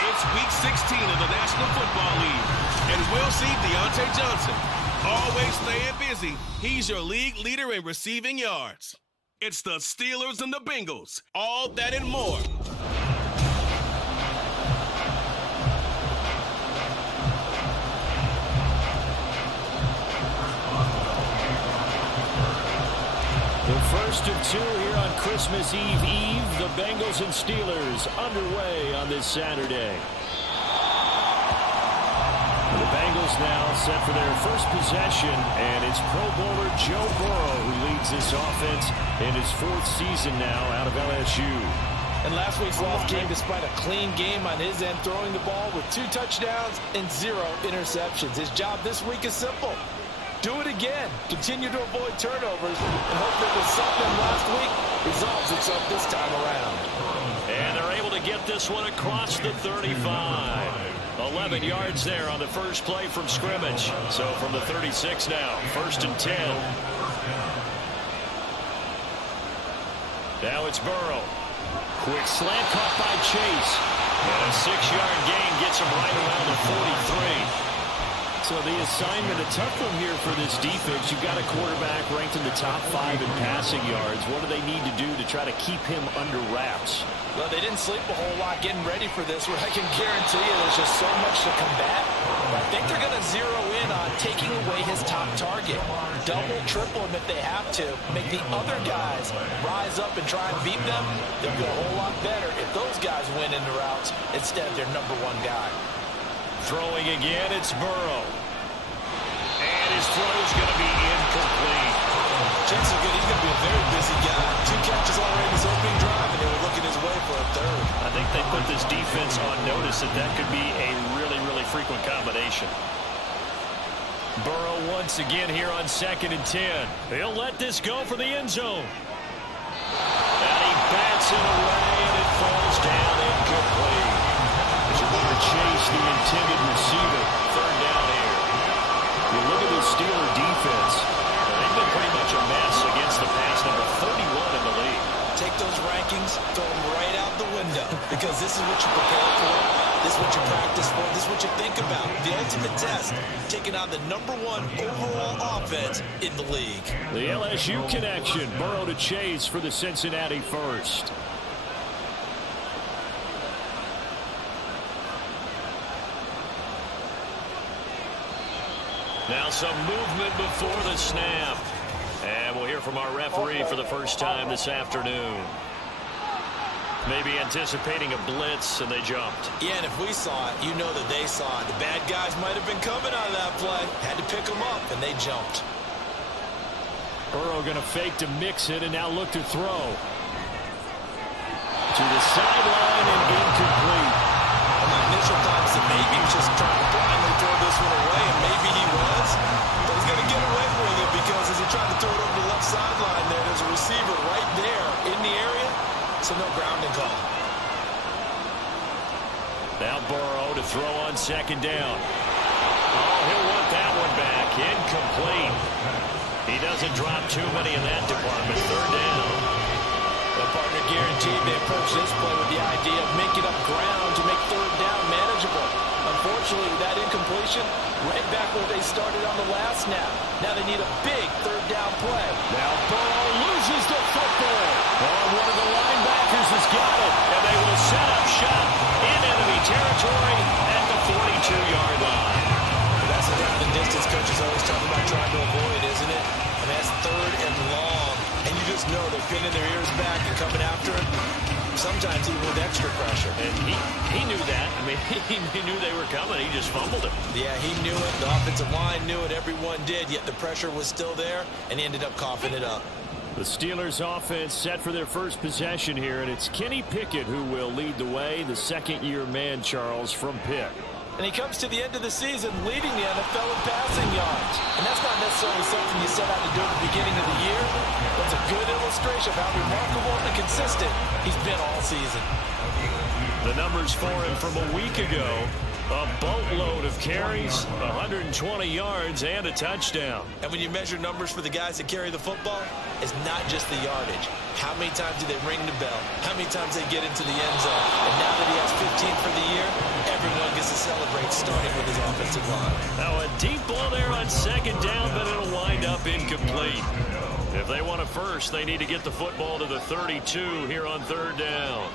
It's Week 16 of the National Football League, and we'll see Deontay Johnson. Always staying busy, he's your league leader in receiving yards. It's the Steelers and the Bengals, all that and more. The first of two here on Christmas Eve. The Bengals and Steelers underway on this Saturday. The Bengals now set for their first possession, and it's Pro Bowler Joe Burrow who leads this offense in his fourth season now out of LSU. And last week's loss came despite a clean game on his end, throwing the ball with 2 touchdowns and 0 interceptions. His job this week is simple. Do it again. Continue to avoid turnovers and hope that what sucked them last week resolves itself this time around. And they're able to get this one across the 35. 11 yards there on the first play from scrimmage. So from the 36 now, 1st and 10. Now it's Burrow. Quick slant caught by Chase. And a 6-yard gain gets him right around the 43. So the assignment, a tough one here for this defense. You've got a quarterback ranked in the top 5 in passing yards. What do they need to do to try to keep him under wraps? Well, they didn't sleep a whole lot getting ready for this, where I can guarantee you there's just so much to combat. I think they're going to zero in on taking away his top target. Double, triple him if they have to. Make the other guys rise up and try and beat them. They'll be a whole lot better if those guys win in the routes instead of their number 1 guy. Throwing again, it's Burrow. And his throw is going to be incomplete. Chance is good. He's going to be a very busy guy. 2 catches already in his opening drive, and they were looking his way for a 3rd. I think they put this defense on notice that could be a really, really frequent combination. Burrow once again here on 2nd and 10. He'll let this go for the end zone. And he bats it away, and it falls down incomplete. Chase, the intended receiver. 3rd down here. You look at the Steeler defense. They've been pretty much a mess against the pass, number 31 in the league. Take those rankings, throw them right out the window, because this is what you prepare for, this is what you practice for, this is what you think about. The ultimate test, taking on the number 1 overall offense in the league. The LSU connection. Burrow to Chase for the Cincinnati first. Now some movement before the snap. And we'll hear from our referee for the first time this afternoon. Maybe anticipating a blitz, and they jumped. Yeah, and if we saw it, you know that they saw it. The bad guys might have been coming out of that play. Had to pick them up, and they jumped. Burrow going to fake to mix it, and now look to throw. To the sideline and incomplete. And my initial thought was that maybe he was just trying to blindly throw this one away, and maybe he was. But he's going to get away with it because as he tried to throw it over the left sideline there, there's a receiver right there in the area, so no grounding call. Now Burrow to throw on 2nd down. Oh, he'll want that one back. Incomplete. He doesn't drop too many in that department. 3rd down. The partner guaranteed they approach this play with the idea of making up ground to make 3rd down manageable. Unfortunately, that incompletion right back where they started on the last snap. Now they need a big 3rd down play. Now Burrow loses the football. Oh, one of the linebackers has got it. And they will set up shop in enemy territory at the 42-yard line. That's the ground and distance coaches always talk about trying to avoid, isn't it? I mean, that's 3rd and long. And you just know they're pinning their ears back and coming after it. sometimes even with extra pressure. And he knew that. I mean, he knew they were coming. He just fumbled it. Yeah, he knew it. The offensive line knew it. Everyone did, yet the pressure was still there, and he ended up coughing it up. The Steelers offense set for their first possession here, and it's Kenny Pickett who will lead the way, the second-year man, Charles, from Pitt. And he comes to the end of the season leading the NFL in passing yards. And that's not necessarily something you set out to do at the beginning of the year. But it's a good illustration of how remarkable and consistent he's been all season. The numbers for him from a week ago, a boatload of carries, 120 yards, and a touchdown. And when you measure numbers for the guys that carry the football, it's not just the yardage. How many times do they ring the bell? How many times they get into the end zone? And now that he has 15 for the year, everyone gets to celebrate, starting with his offensive line. Now a deep ball there on second down, but it'll wind up incomplete. If they want a first, they need to get the football to the 32 here on third down.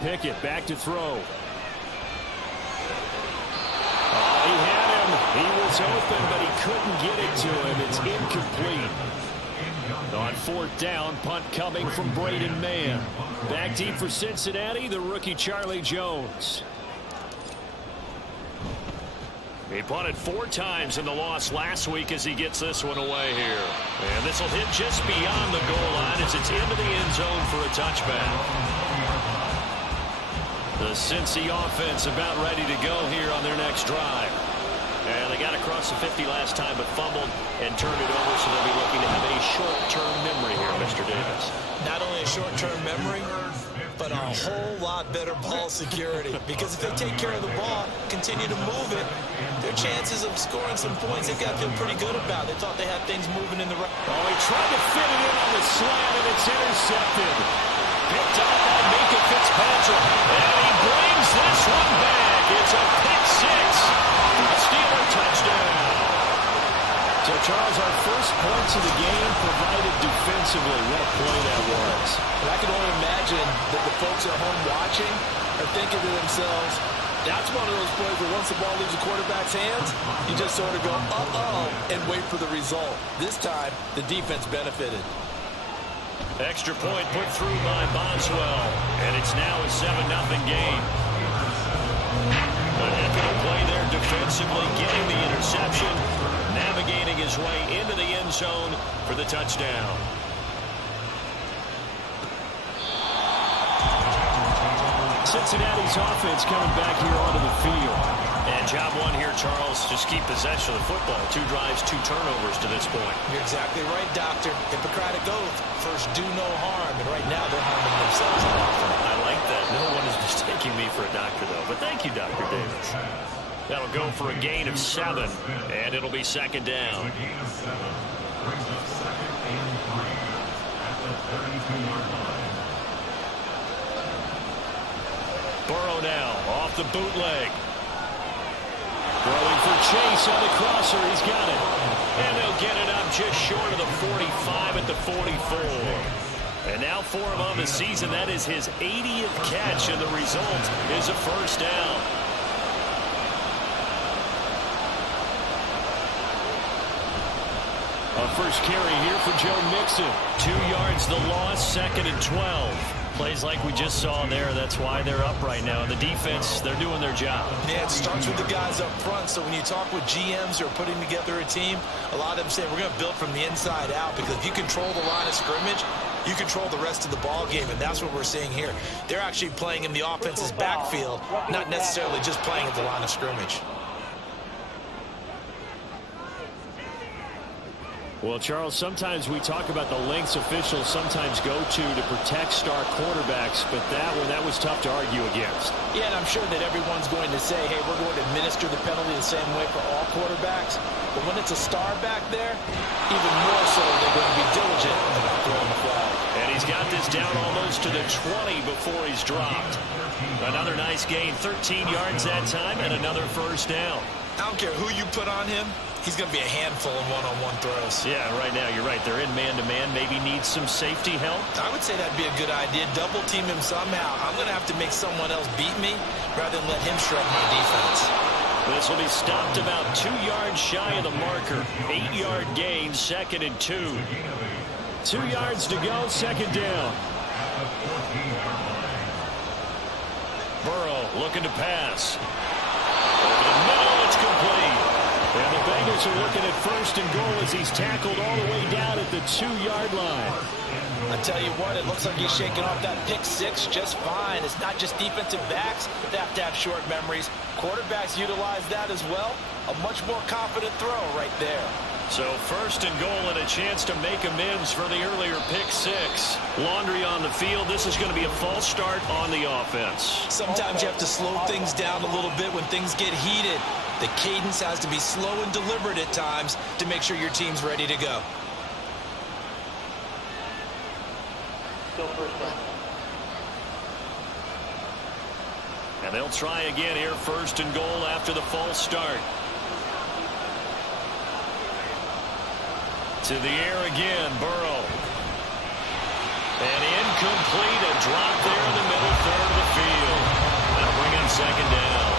Pickett back to throw. Oh, he had him. He was open, but he couldn't get it to him. It's incomplete. On fourth down, punt coming from Braden Mann. Back deep for Cincinnati, the rookie Charlie Jones. He punted 4 times in the loss last week as he gets this one away here. And this will hit just beyond the goal line as it's into the end zone for a touchback. The Cincy offense about ready to go here on their next drive. And they got across the 50 last time, but fumbled and turned it over, so they'll be looking to have a short-term memory here, Mr. Davis. Not only a short-term memory, but a whole lot better ball security. Because if they take care of the ball, continue to move it, their chances of scoring some points, they've got to feel pretty good about. They thought they had things moving in the right. Oh, he tried to fit it in on the slant, and it's intercepted. Picked up by Minkah Fitzpatrick. And he brings this one back. It's a pick six. A Steeler touchdown. So, Charles, our first points of the game provided defensively. What play that was. And I can only imagine that the folks at home watching are thinking to themselves, that's one of those plays where once the ball leaves the quarterback's hands, you just sort of go, uh-oh, and wait for the result. This time, the defense benefited. Extra point put through by Boswell. And it's now a 7-0 game. A heck of a play there defensively, getting the interception, navigating his way into the end zone for the touchdown. Cincinnati's offense coming back here onto the field. And job one here, Charles, just keep possession of the football. 2 drives, 2 turnovers to this point. You're exactly right, Doctor. Hippocratic oath, first do no harm. And right now they're harming themselves. I like that. No one is mistaking me for a doctor, though. But thank you, Dr. Davis. That'll go for a gain of 7, and it'll be second down. Burrow now off the bootleg. Throwing for Chase on the crosser. He's got it. And they'll get it up just short of the 45 at the 44. And now for him on the season, that is his 80th catch, and the result is a first down. A first carry here for Joe Mixon. 2 yards the loss, second and 12. Plays like we just saw there. That's why they're up right now. The defense, they're doing their job. Yeah, it starts with the guys up front. So when you talk with GMs who are putting together a team, a lot of them say, we're going to build from the inside out, because if you control the line of scrimmage, you control the rest of the ball game, and that's what we're seeing here. They're actually playing in the offense's backfield, not necessarily just playing at the line of scrimmage. Well, Charles, sometimes we talk about the lengths officials sometimes go to protect star quarterbacks, but that was tough to argue against. Yeah, and I'm sure that everyone's going to say, hey, we're going to administer the penalty the same way for all quarterbacks. But when it's a star back there, even more so they're going to be diligent about throwing the flag. And he's got this down almost to the 20 before he's dropped. Another nice gain, 13 yards that time, and another first down. I don't care who you put on him. He's going to be a handful in one-on-one throws. Yeah, right now, you're right. They're in man-to-man. Maybe needs some safety help. I would say that'd be a good idea. Double team him somehow. I'm going to have to make someone else beat me rather than let him shred my defense. This will be stopped about 2 yards shy of the marker. 8-yard gain, second and 2. 2 yards to go, second down. Burrow looking to pass. Over the middle, it's complete. And the Bengals are looking at first and goal as he's tackled all the way down at the 2-yard line. I tell you what, it looks like he's shaking off that pick six just fine. It's not just defensive backs that have to have short memories. Quarterbacks utilize that as well. A much more confident throw right there. So first and goal and a chance to make amends for the earlier pick six. Laundry on the field. This is going to be a false start on the offense. Sometimes you have to slow things down a little bit when things get heated. The cadence has to be slow and deliberate at times to make sure your team's ready to go. And they'll try again here, first and goal after the false start. To the air again, Burrow. And incomplete, a drop there in the middle third of the field. That'll bring him second down.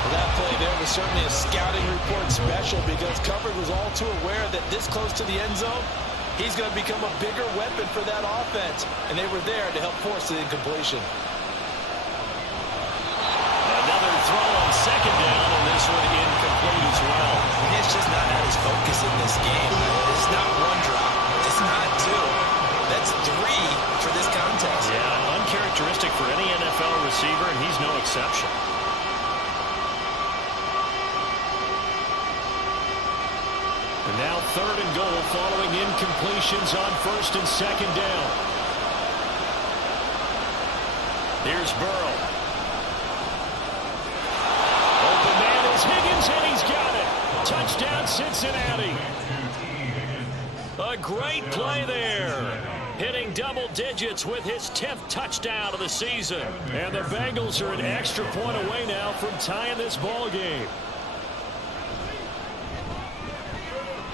Well, that play there was certainly a scouting report special because coverage was all too aware that this close to the end zone, he's going to become a bigger weapon for that offense. And they were there to help force the incompletion. Another throw on second down, and this one incomplete as well. It's just not at his focus in this game. It's not one drop. It's not two. That's three for this contest. Yeah, uncharacteristic for any NFL receiver, and he's no exception. And now third and goal following incompletions on first and second down. Here's Burrow. Open man is Higgins, and he's got it. Touchdown, Cincinnati. A great play there. Hitting double digits with his 10th touchdown of the season. And the Bengals are an extra point away now from tying this ball game.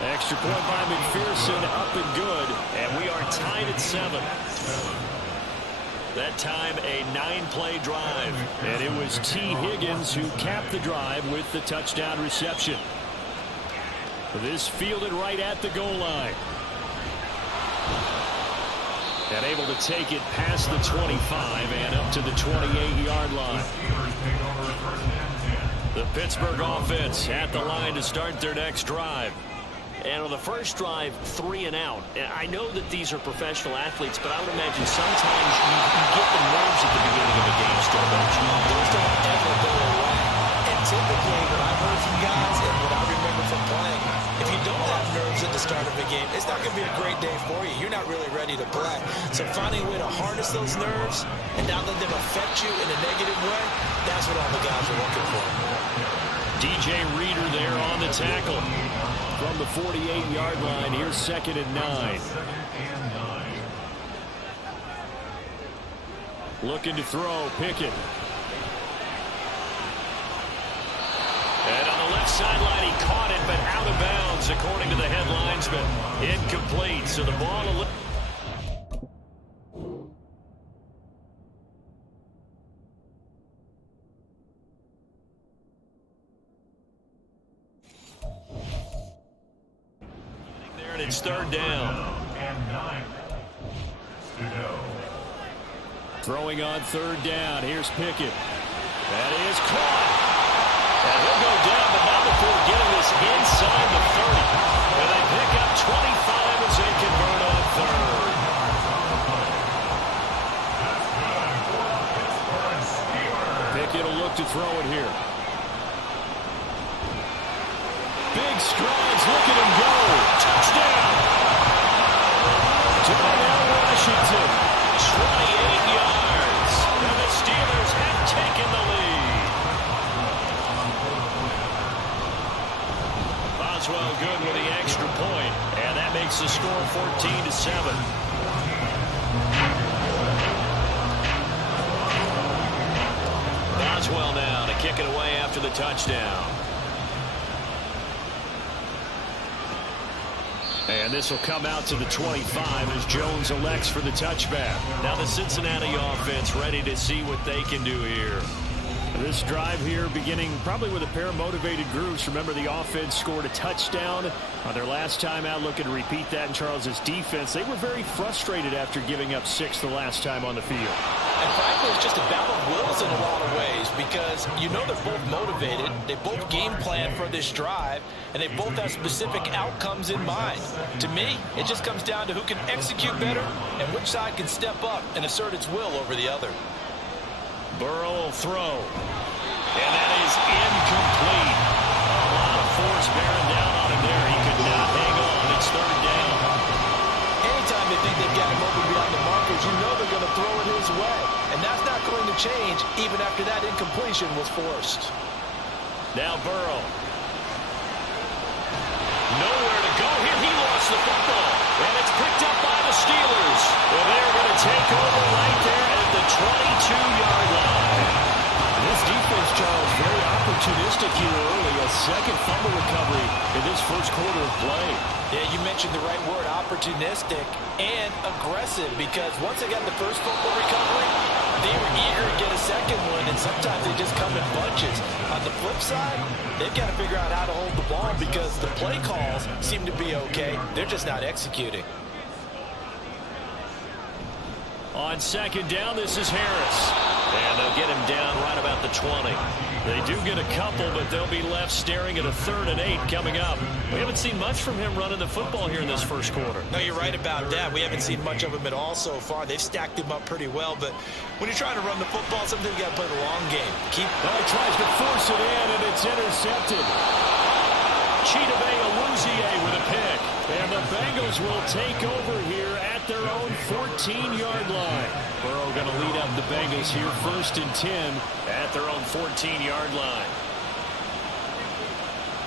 Extra point by McPherson, up and good. And we are tied at 7. That time a 9-play drive. And it was T. Higgins who capped the drive with the touchdown reception. This fielded right at the goal line. And able to take it past the 25 and up to the 28-yard line. The Pittsburgh offense at the line to start their next drive. And on the first drive, 3 and out. I know that these are professional athletes, but I would imagine sometimes you get the nerves at the beginning of a game still, don't you? Those don't ever go away. And typically, what I've heard from guys and what I remember from playing, if you don't have nerves at the start of a game, it's not going to be a great day for you. You're not really ready to play. So finding a way to harness those nerves and not let them affect you in a negative way, that's what all the guys are looking for. DJ Reader there on the tackle. From the 48-yard line, here's second and 9. Looking to throw, Pickett. And on the left sideline, he caught it, but out of bounds, according to the head linesman. Incomplete, so the ball... there, and it's third down. Throwing on third down, here's Pickett. That is caught. And he'll go down, but not before getting this inside the 30. And they pick up 25 as they convert on third. Pickett will look to throw it here. Big strides, look at him go. Touchdown. Darnell Washington, 28 yards. And the Steelers have taken the lead. Boswell good with the extra point, and that makes the score 14-7. Boswell now to kick it away after the touchdown. And this will come out to the 25 as Jones elects for the touchback. Now the Cincinnati offense ready to see what they can do here. This drive here beginning probably with a pair of motivated groups. Remember, the offense scored a touchdown on their last time out. Looking to repeat that in Charles's defense. They were very frustrated after giving up 6 the last time on the field. And frankly, it's just a battle of wills in a lot of ways because you know they're both motivated. They both game plan for this drive, and they both have specific outcomes in mind. To me, it just comes down to who can execute better and which side can step up and assert its will over the other. Burrow will throw. And that is incomplete. A lot of force bearing down on him there. He could not hang on. It's third down. Anytime they think they've got him open behind the markers, you know they're going to throw it his way. And that's not going to change even after that incompletion was forced. Now Burrow. Nowhere to go here. He lost the football. And it's picked up by the Steelers. Well, they're going to take over right there at the 22-yard line. This defense, Charles, very opportunistic here early. A second fumble recovery in this first quarter of play. Yeah, you mentioned the right word, opportunistic and aggressive, because once they got the first fumble recovery, they were eager to get a second one, and sometimes they just come in bunches. On the flip side, they've got to figure out how to hold the ball because the play calls seem to be okay. They're just not executing. On second down, this is Harris. And they'll get him down right about the 20. They do get a couple, but they'll be left staring at a 3rd and 8 coming up. We haven't seen much from him running the football here in this first quarter. No, you're right about that. We haven't seen much of him at all so far. They've stacked him up pretty well, but when you're trying to run the football, sometimes you got to play the long game. He tries to force it in, and it's intercepted. Chidobe Awuzie with a pick. And the Bengals will take over here at their own 14-yard line. Burrow going to lead up the Bengals here 1st and 10 at their own 14-yard line.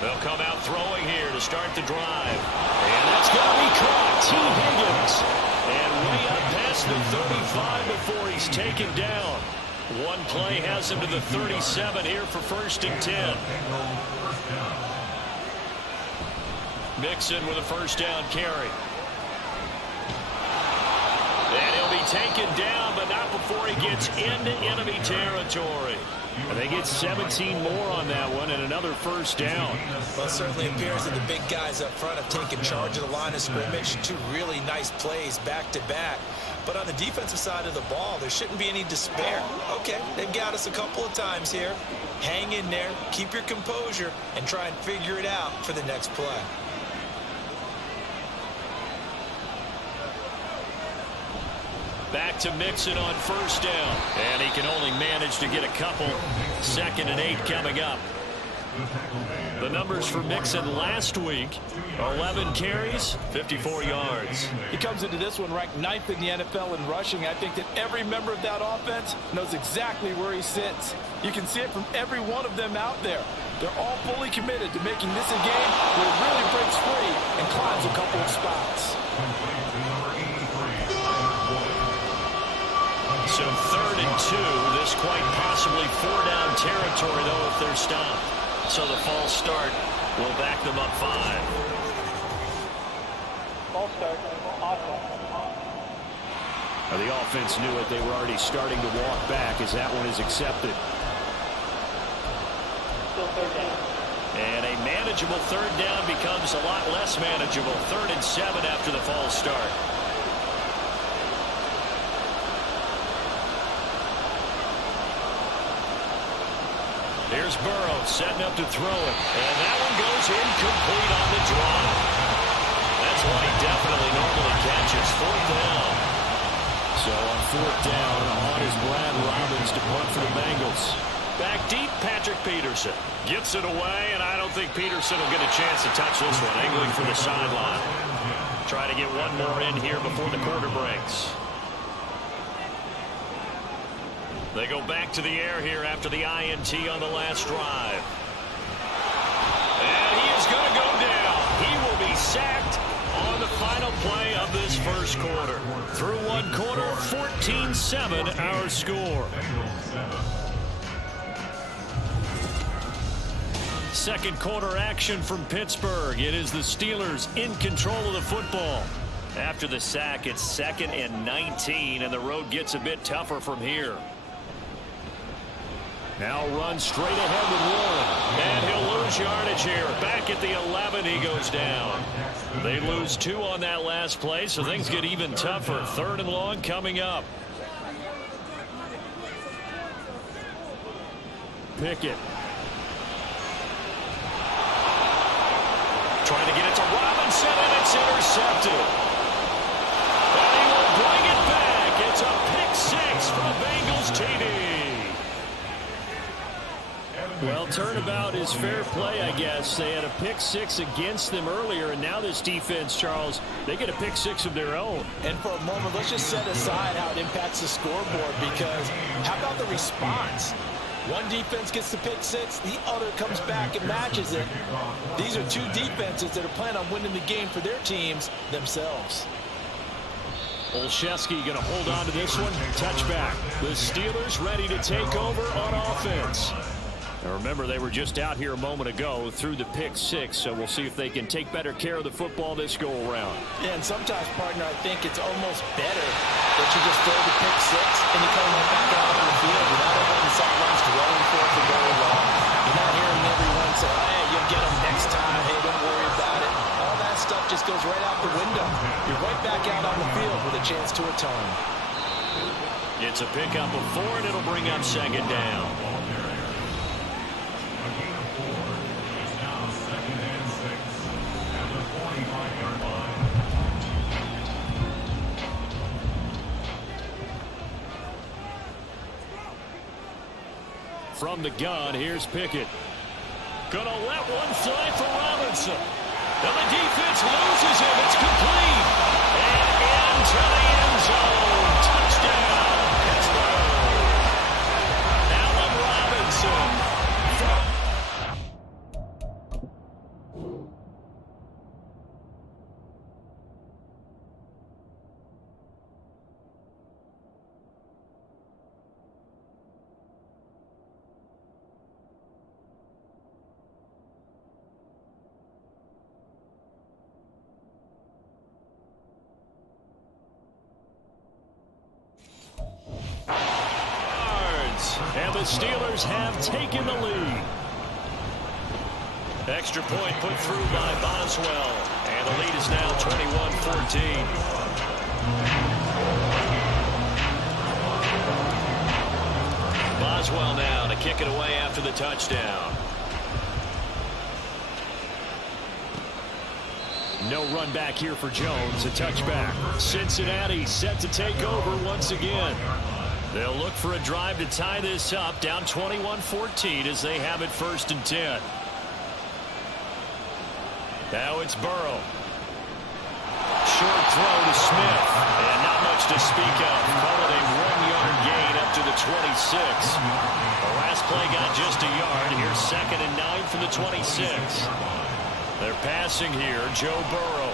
They'll come out throwing here to start the drive. And that's going to be caught. T. Higgins. And way up past the 35 before he's taken down. One play has him to the 37 here for 1st and 10. Mixon with a first down carry. And he'll be taken down, but not before he gets into enemy territory. And they get 17 more on that one and another first down. Well, it certainly appears that the big guys up front have taken charge of the line of scrimmage. 2 really nice plays back-to-back. But on the defensive side of the ball, there shouldn't be any despair. Okay, they've got us a couple of times here. Hang in there, keep your composure, and try and figure it out for the next play. Back to Mixon on first down. And he can only manage to get a couple. 2nd and 8 coming up. The numbers for Mixon last week, 11 carries, 54 yards. He comes into this one ranked 9th in the NFL in rushing. I think that every member of that offense knows exactly where he sits. You can see it from every one of them out there. They're all fully committed to making this a game where it really breaks free and climbs a couple of spots. So 3rd and 2, this quite possibly 4-down territory, though, if they're stopped. So the false start will back them up 5. False start, awesome. Now the offense knew it. They were already starting to walk back as that one is accepted. Still 3rd down. And a manageable 3rd down becomes a lot less manageable. 3rd and 7 after the false start. Here's Burrow setting up to throw it. And that one goes incomplete on the draw. That's one he definitely normally catches. 4th down. So on 4th down, on is Brad Robbins to punt for the Bengals. Back deep, Patrick Peterson. Gets it away, and I don't think Peterson will get a chance to touch this one. Angling for the sideline. Try to get one more in here before the quarter breaks. They go back to the air here after the INT on the last drive. And he is going to go down. He will be sacked on the final play of this first quarter. Through one quarter, 14-7 our score. Second quarter action from Pittsburgh. It is the Steelers in control of the football. After the sack, it's 2nd and 19, and the road gets a bit tougher from here. Now run straight ahead with Warren. And he'll lose yardage here. Back at the 11, he goes down. They lose 2 on that last play, so things get even tougher. 3rd and long coming up. Pickett. Trying to get it to Robinson, and it's intercepted. And he will bring it back. It's a pick 6 from Bengals TD. Well, turnabout is fair play, I guess. They had a pick 6 against them earlier, and now this defense, Charles, they get a pick 6 of their own. And for a moment, let's just set aside how it impacts the scoreboard, because how about the response? One defense gets the pick 6, the other comes back and matches it. These are 2 defenses that are planning on winning the game for their teams themselves. Olszewski going to hold on to this one. Touchback. The Steelers ready to take over on offense. Now remember, they were just out here a moment ago through the pick 6, so we'll see if they can take better care of the football this go-around. Yeah, and sometimes, partner, I think it's almost better that you just throw the pick 6 and you come right back out on the field. You're not over on the sidelines dwelling for it for very long. You're not hearing everyone say, hey, you'll get them next time. Hey, don't worry about it. All that stuff just goes right out the window. You're right back out on the field with a chance to atone. It's a pickup of 4, and it'll bring up 2nd down. From the gun, here's Pickett. Gonna let one fly for Robinson. And the defense loses him. It's complete. And into the end zone. Touchdown, Pittsburgh. Allen Robinson. And the Steelers have taken the lead. Extra point put through by Boswell. And the lead is now 21-14. Boswell now to kick it away after the touchdown. No run back here for Jones. A touchback. Cincinnati set to take over once again. They'll look for a drive to tie this up, down 21-14 as they have it 1st and 10. Now it's Burrow. Short throw to Smith, and not much to speak of. Call it a 1-yard gain up to the 26. The last play got just a yard. Here's 2nd and 9 from the 26. They're passing here, Joe Burrow.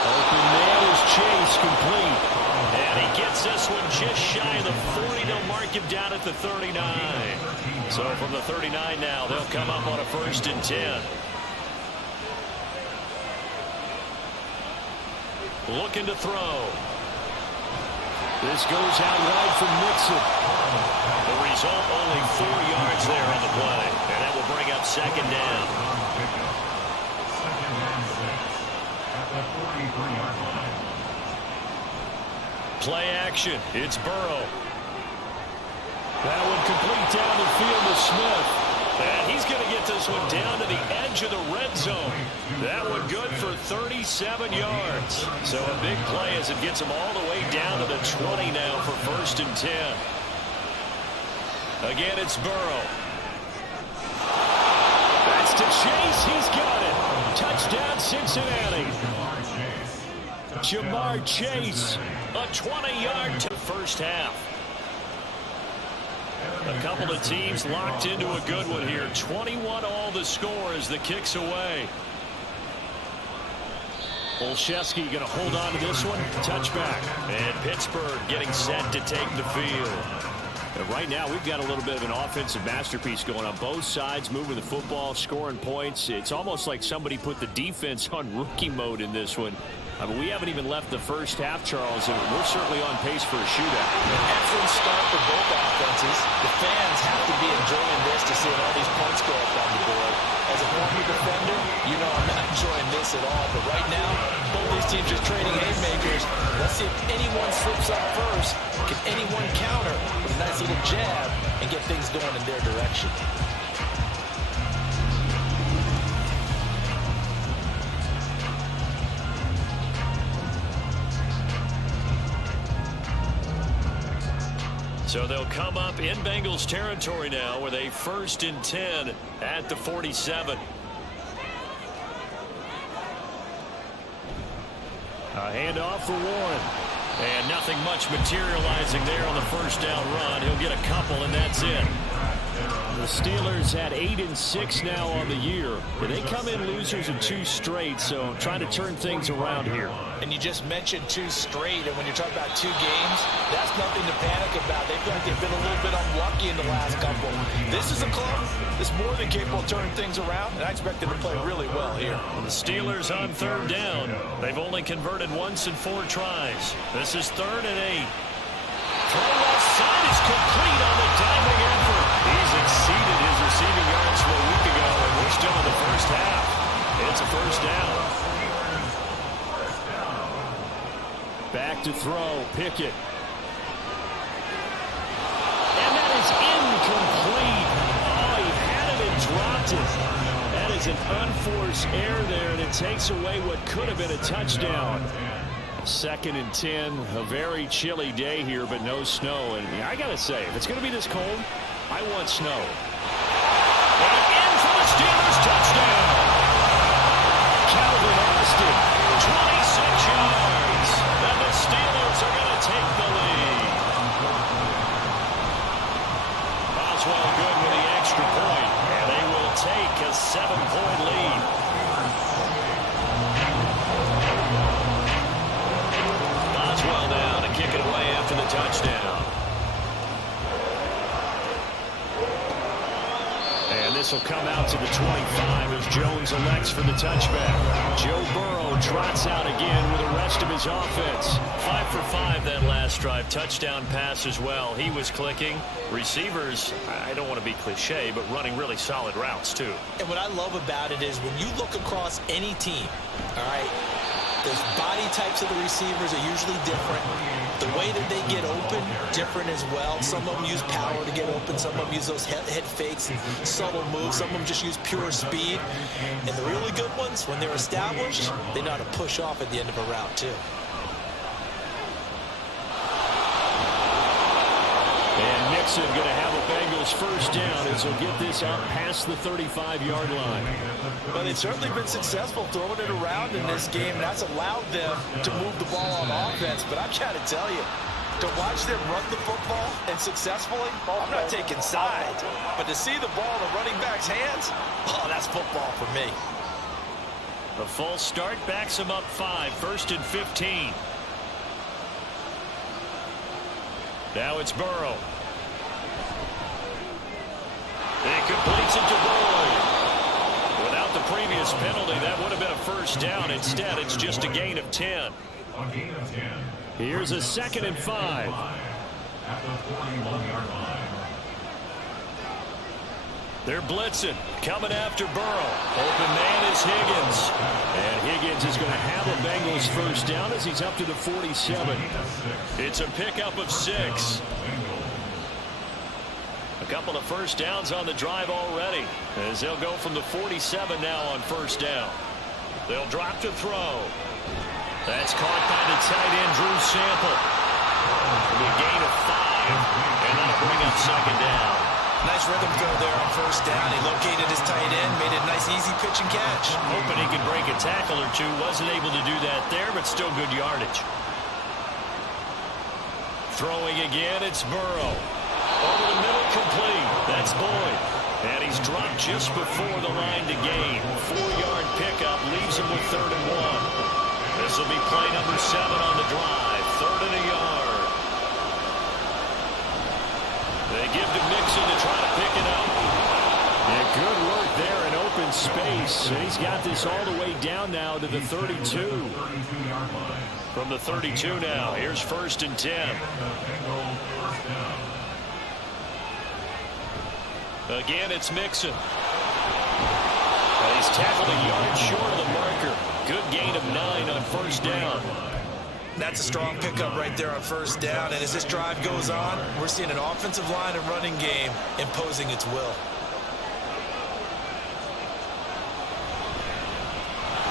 Open man is Chase, complete. And he gets this one just shy of the 40. They'll mark him down at the 39. So from the 39 now, they'll come up on a 1st and 10. Looking to throw. This goes out wide for Mixon. The result, only 4 yards there on the play. And that will bring up 2nd down. Play action. It's Burrow. That one complete down the field to Smith. And he's going to get this one down to the edge of the red zone. That one good for 37 yards. So a big play as it gets him all the way down to the 20 now for 1st and 10. Again, it's Burrow. That's to Chase. He's got it. Touchdown, Cincinnati. Jamar Chase, a 20-yard to first half. A couple of teams locked into a good one here. 21 all the score as the kick's away. Olszewski going to hold on to this one. Touchback. And Pittsburgh getting set to take the field. And right now, we've got a little bit of an offensive masterpiece going on both sides, moving the football, scoring points. It's almost like somebody put the defense on rookie mode in this one. I mean, we haven't even left the first half, Charles, and we're certainly on pace for a shootout. An excellent start for both offenses. The fans have to be enjoying this to see all these points go up on the board. As a former defender, you know I'm not enjoying this at all. But right now, both these teams just trading haymakers. Let's see if anyone slips up first. Can anyone counter with a nice little jab and get things going in their direction? So they'll come up in Bengals territory now with a 1st and 10 at the 47. A handoff for Warren. And nothing much materializing there on the first down run. He'll get a couple, and that's it. The Steelers at 8-6 now on the year. They come in losers in 2 straight, so trying to turn things around here. And you just mentioned 2 straight, and when you're talking about 2 games, that's nothing to panic about. They feel like they've been a little bit unlucky in the last couple. This is a club that's more than capable of turning things around, and I expect them to play really well here. The Steelers on 3rd down. They've only converted once in 4 tries. This is 3rd and 8. Throw left side is complete on the diving effort. He's exceeded his receiving yards from a week ago, and we're still in the first half. It's a 1st down. Back to throw, Pickett. And that is incomplete. Oh, he had it and dropped it. That is an unforced error there, and it takes away what could have been a touchdown. 2nd and 10, a very chilly day here, but no snow. And I got to say, if it's going to be this cold, I want snow. And in for the Steelers touchdown. Calvin Austin, 26 yards. And the Steelers are going to take the lead. Boswell good with the extra point. And they will take a 7-point lead. Boswell now to kick it away after the touchdown. And this will come out to the 25 as Jones elects for the touchback. Joe Burrow trots out again with the rest of his offense. 5 for 5 that last drive. Touchdown pass as well. He was clicking. Receivers, I don't want to be cliche, but running really solid routes too. And what I love about it is when you look across any team, all right, the body types of the receivers are usually different. The way that they get open, different as well. Some of them use power to get open. Some of them use those head fakes and subtle moves. Some of them just use pure speed. And the really good ones, when they're established, they know how to push off at the end of a route, too. And Mixon going to have a Bengals 1st down as he'll get this out past the 35-yard line. Well, they've certainly been successful throwing it around in this game, and that's allowed them to move the ball on offense. But I've got to tell you, to watch them run the football and successfully, I'm not taking sides. But to see the ball in the running back's hands, oh, that's football for me. The false start backs him up 5, 1st and 15. Now it's Burrow. He completes it to Boyd. Without the previous penalty, that would have been a 1st down. Instead, it's just a gain of 10. Here's a 2nd and 5. They're blitzing, coming after Burrow. Open man is Higgins. And Higgins is going to have a Bengals 1st down as he's up to the 47. It's a pickup of 6. A couple of 1st downs on the drive already as they'll go from the 47 now on 1st down. They'll drop to throw. That's caught by the tight end, Drew Sample. A gain of 5, and that'll bring up 2nd down. Nice rhythm throw there on 1st down. He located his tight end, made it a nice easy pitch and catch. Hoping he could break a tackle or two. Wasn't able to do that there, but still good yardage. Throwing again, it's Burrow. Over the middle, complete. That's Boyd. And he's dropped just before the line to gain. 4-yard pickup leaves him with 3rd and 1. This will be play number 7 on the drive. 3rd and a yard. They give to Mixon to try to pick it up. Yeah, good work there in open space. And he's got this all the way down now to the 32. From the 32 now, here's 1st and 10. Again, it's Mixon. He's tackled a yard short of the marker. Good gain of 9 on 1st down. That's a strong pickup right there on 1st down. And as this drive goes on, we're seeing an offensive line and running game imposing its will.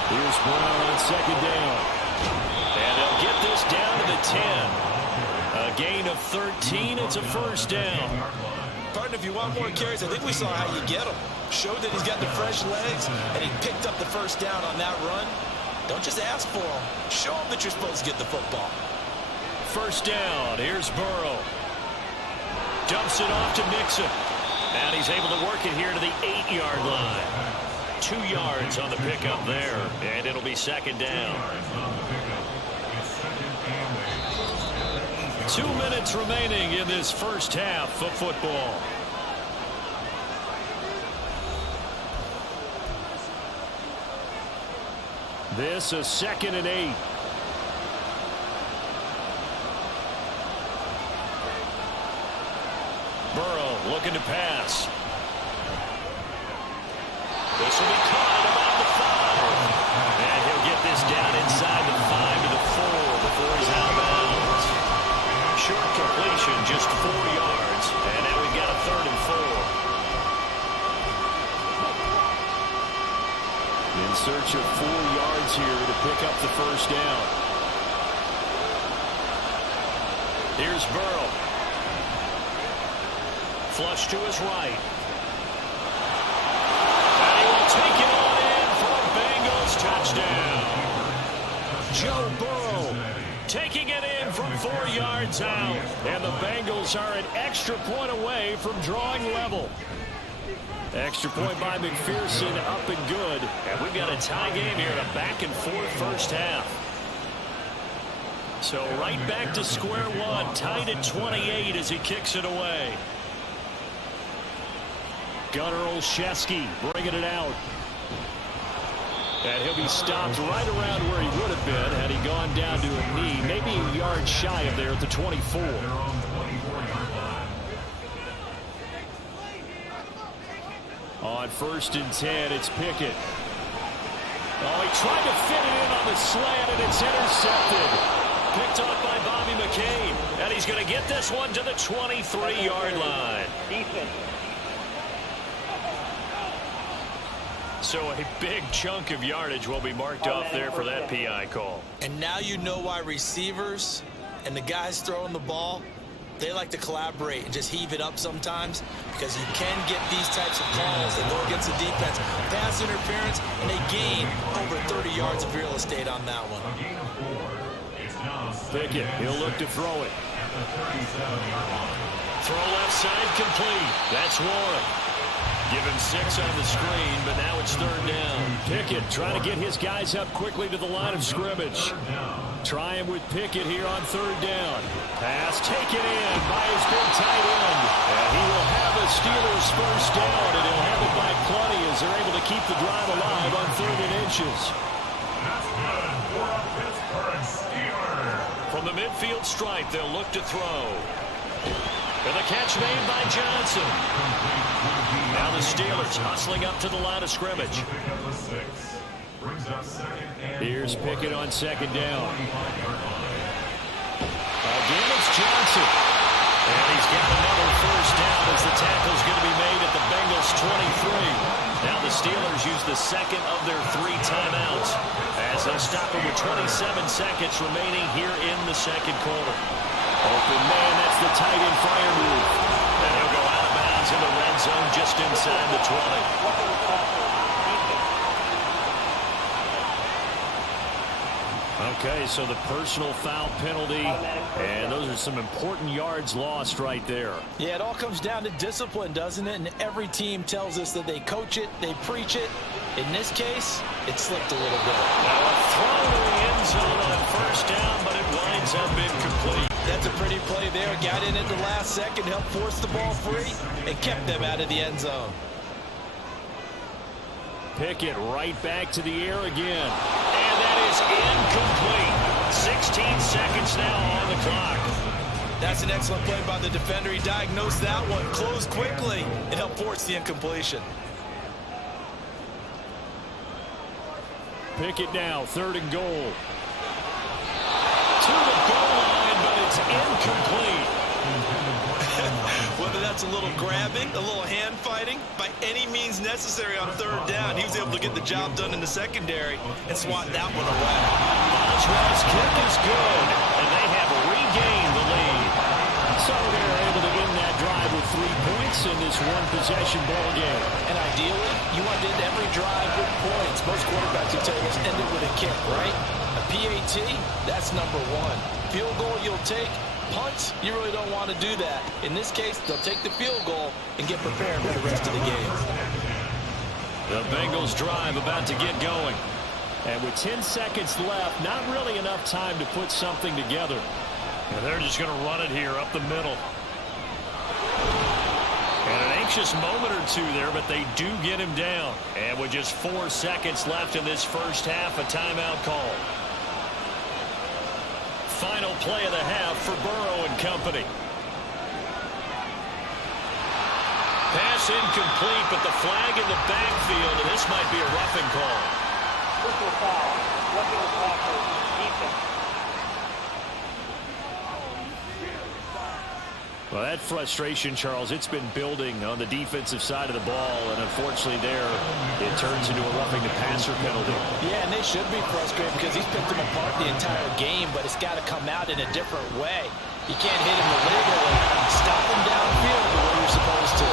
Here's Brown on 2nd down. And they'll get this down to the 10. A gain of 13. It's a 1st down. Partner, if you want more carries, I think we saw how you get them. Showed that he's got the fresh legs, and he picked up the 1st down on that run. Don't just ask for them. Show them that you're supposed to get the football. 1st down. Here's Burrow. Dumps it off to Mixon. And he's able to work it here to the 8-yard line. 2 yards on the pickup there. And it'll be 2nd down. 2 minutes remaining in this first half of football. This is 2nd and 8. Burrow looking to pass. This will be caught at about the 5. And he'll get this down inside the 5 to the 4 before he's out of bounds. Short completion, just 4 yards. And now we've got a 3rd and 4. In search of 4 yards here to pick up the 1st down. Here's Burrow. Flush to his right. And he will take it on in for a Bengals touchdown. Joe Burrow taking it in from 4 yards out. And the Bengals are an extra point away from drawing level. Extra point by McPherson, up and good. And we've got a tie game here, a back-and-forth first half. So right back to square one, tied at 28 as he kicks it away. Gunnar Olszewski bringing it out. And he'll be stopped right around where he would have been had he gone down to a knee, maybe a yard shy of there at the 24. On 1st and 10, it's Pickett. Oh, he tried to fit it in on the slant, and it's intercepted. Picked up by Bobby McCain. And he's going to get this one to the 23-yard line. So a big chunk of yardage will be marked off there for that PI call. And now you know why receivers and the guys throwing the ball, they like to collaborate and just heave it up sometimes, because you can get these types of calls that go against the defense. Pass interference, and they gain over 30 yards of real estate on that one. Pickett, he'll look to throw it. Throw left side complete. That's Warren. Give him 6 on the screen, but now it's 3rd down. Pickett trying to get his guys up quickly to the line of scrimmage. Trying with Pickett here on 3rd down. Pass taken in by his big tight end. And he will have the Steelers first down, and he'll have it by plenty as they're able to keep the drive alive on 3rd and inches. From the midfield stripe, they'll look to throw. And the catch made by Johnson. Now the Steelers hustling up to the line of scrimmage. Here's Pickett on 2nd down. Again, it's Johnson. And he's got another first down as the tackle's going to be made at the Bengals 23. Now the Steelers use the 2nd of their 3 timeouts as they'll stop him with 27 seconds remaining here in the 2nd quarter. Open man, that's the tight end fire move. And he'll go out of bounds in the red zone just inside the 20. Okay, so the personal foul penalty, and those are some important yards lost right there. Yeah, it all comes down to discipline, doesn't it? And every team tells us that they coach it, they preach it. In this case, it slipped a little bit. Now a throw to the end zone on 1st down, but it winds up incomplete. That's a pretty play there. Got in at the last second, helped force the ball free, and kept them out of the end zone. Pickett right back to the air again. And that is incomplete. 16 seconds now on the clock. That's an excellent play by the defender. He diagnosed that one, closed quickly, and helped force the incompletion. Pickett now, 3rd and goal. To the goal line, but it's incomplete. Whether that's a little grabbing, a little hand fighting, by any means necessary on 3rd down, he was able to get the job done in the secondary and swat that one away. Boswell's kick is good, and they have regained the lead. So they're able to end that drive with 3 points in this one-possession ball game. And ideally, you want to end every drive with points. Most quarterbacks will tell you let's end it with a kick, right? A PAT, that's number 1. Field goal you'll take. Punts, you really don't want to do that. In this case, they'll take the field goal and get prepared for the rest of the game. The Bengals drive about to get going. And with 10 seconds left, not really enough time to put something together. And they're just going to run it here up the middle. And an anxious moment or two there, but they do get him down. And with just 4 seconds left in this first half, a timeout call. Final play of the half for Burrow and company. Pass incomplete, but the flag in the backfield, and this might be a roughing call. Personal foul. Roughing the tackle. Defense. Well, that frustration, Charles, it's been building on the defensive side of the ball, and unfortunately there, it turns into a roughing the passer penalty. Yeah, and they should be frustrated because he's picked them apart the entire game, but it's got to come out in a different way. You can't hit him illegally. Stop him downfield the way you're supposed to.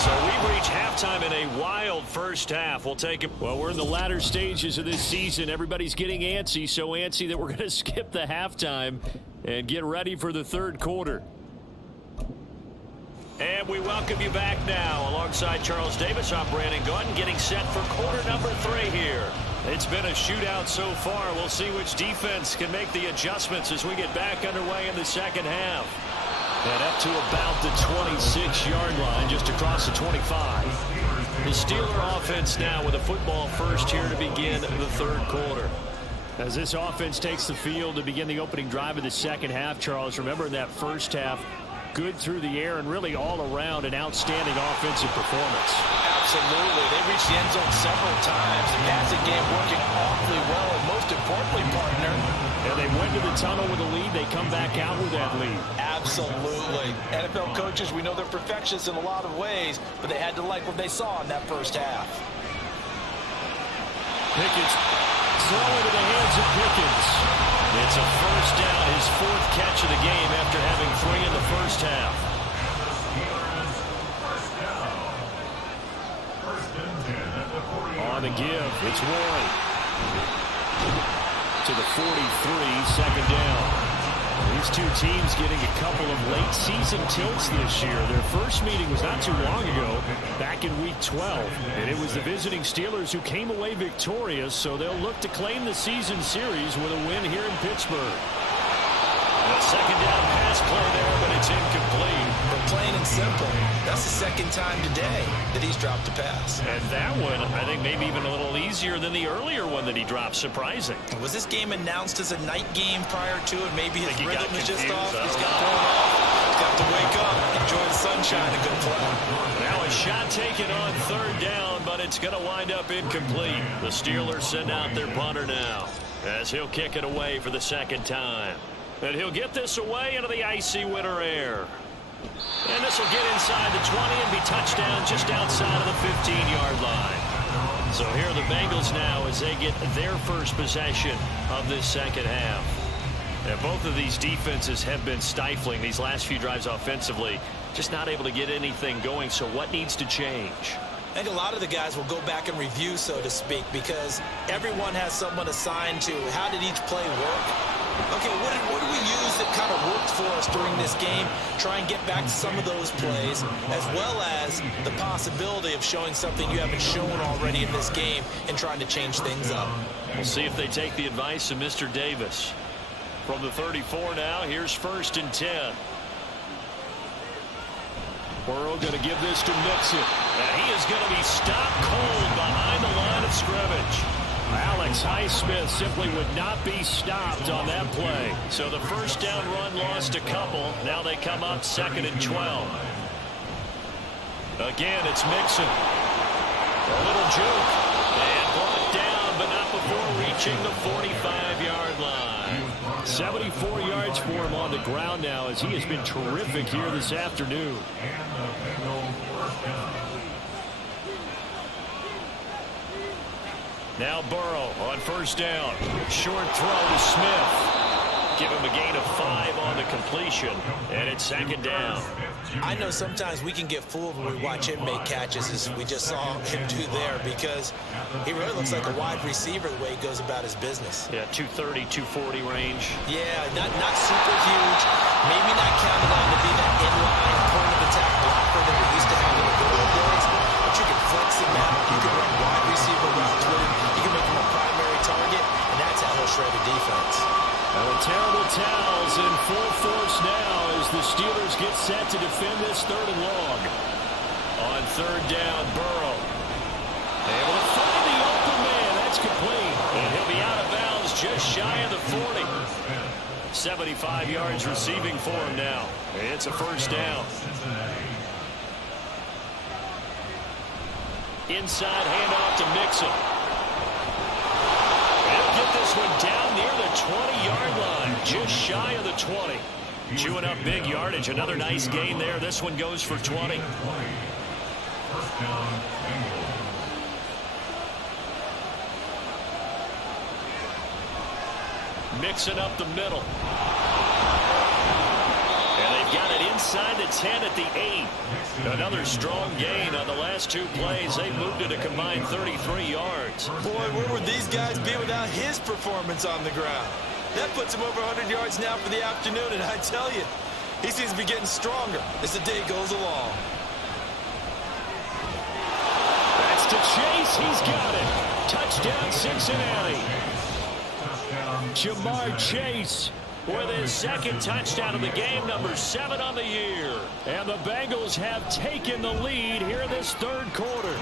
So we've reached halftime in a wild first half. We'll take it. Well, we're in the latter stages of this season. Everybody's getting antsy, so antsy that we're going to skip the halftime and get ready for the 3rd quarter. And we welcome you back now. Alongside Charles Davis, I'm Brandon Gaudin, getting set for quarter number 3 here. It's been a shootout so far. We'll see which defense can make the adjustments as we get back underway in the second half. And up to about the 26-yard line, just across the 25. The Steeler offense now with a football first here to begin the 3rd quarter. As this offense takes the field to begin the opening drive of the second half, Charles, remember in that first half, good through the air and really all around an outstanding offensive performance. Absolutely. They reached the end zone several times. The passing game working awfully well, and most importantly, partner. And they went to the tunnel with a lead. They come back out with that lead. Absolutely. NFL coaches, we know they're perfectionists in a lot of ways, but they had to like what they saw in that first half. Pickett's throw into the hands of Pickens. It's a first down, his 4th catch of the game after having 3 in the first half. On the give, it's Warren. To the 43, 2nd down. These two teams getting a couple of late season tilts this year. Their first meeting was not too long ago, back in week 12. And it was the visiting Steelers who came away victorious, so they'll look to claim the season series with a win here in Pittsburgh. A 2nd down pass play there, but it's incomplete. But plain and simple, that's the 2nd time today that he's dropped a pass. And that one, I think maybe even a little easier than the earlier one that he dropped. Surprising. Was this game announced as a night game prior to it? Maybe his rhythm is just off. He's got thrown off. He's got to wake up, enjoy the sunshine, and go play. Now a shot taken on 3rd down, but it's going to wind up incomplete. The Steelers send out their punter now as he'll kick it away for the 2nd time. And he'll get this away into the icy winter air. And this will get inside the 20 and be touchdown just outside of the 15-yard line. So here are the Bengals now as they get their first possession of this second half. And both of these defenses have been stifling these last few drives offensively. Just not able to get anything going. So what needs to change? I think a lot of the guys will go back and review, so to speak, because everyone has someone assigned to how did each play work. Okay, what did we use that kind of worked for us during this game? Try and get back to some of those plays, as well as the possibility of showing something you haven't shown already in this game and trying to change things up. We'll see if they take the advice of Mr. Davis. From the 34 now, here's 1st and 10. Burrow going to give this to Mixon. And he is going to be stopped cold behind the line of scrimmage. Alex Highsmith simply would not be stopped on that play. So the first down run lost a couple. Now they come up 2nd and 12. Again, it's Mixon. A little juke. And brought down, but not before reaching the 45-yard line. 74 yards for him on the ground now, as he has been terrific here this afternoon. Now Burrow on first down. Short throw to Smith. Give him a gain of 5 on the completion, and it's 2nd down. I know sometimes we can get fooled when we watch him make catches, as we just saw him do there, because he really looks like a wide receiver the way he goes about his business. Yeah, 230, 240 range. Yeah, not super huge. Maybe not counted on to be that inline point of attack blocker that we used to have in the good old days, but you can flex him out. You can run wide receiver routes with him. You can make him a primary target, and that's how he'll shred a defense. Well, the terrible towels in full force now as the Steelers get set to defend this 3rd and long. On 3rd down, Burrow. Able to find the open man. That's complete. And he'll be out of bounds just shy of the 40. 75 yards receiving for him now. It's a first down. Inside handoff to Mixon. He'll get this one down near the 20-yard line, just shy of the 20. Chewing up big yardage. Another nice gain there. This one goes for 20. Mixing up the middle. And they've got it inside the 10 at the 8. Another strong gain on the last 2 plays. They moved it a combined 33 yards. Boy, where would these guys be without his performance on the ground? That puts him over 100 yards now for the afternoon, and I tell you, he seems to be getting stronger as the day goes along. That's to Chase. He's got it. Touchdown, Cincinnati. Jamar Chase with his 2nd touchdown of the game, number 7 on the year. And the Bengals have taken the lead here in this 3rd quarter.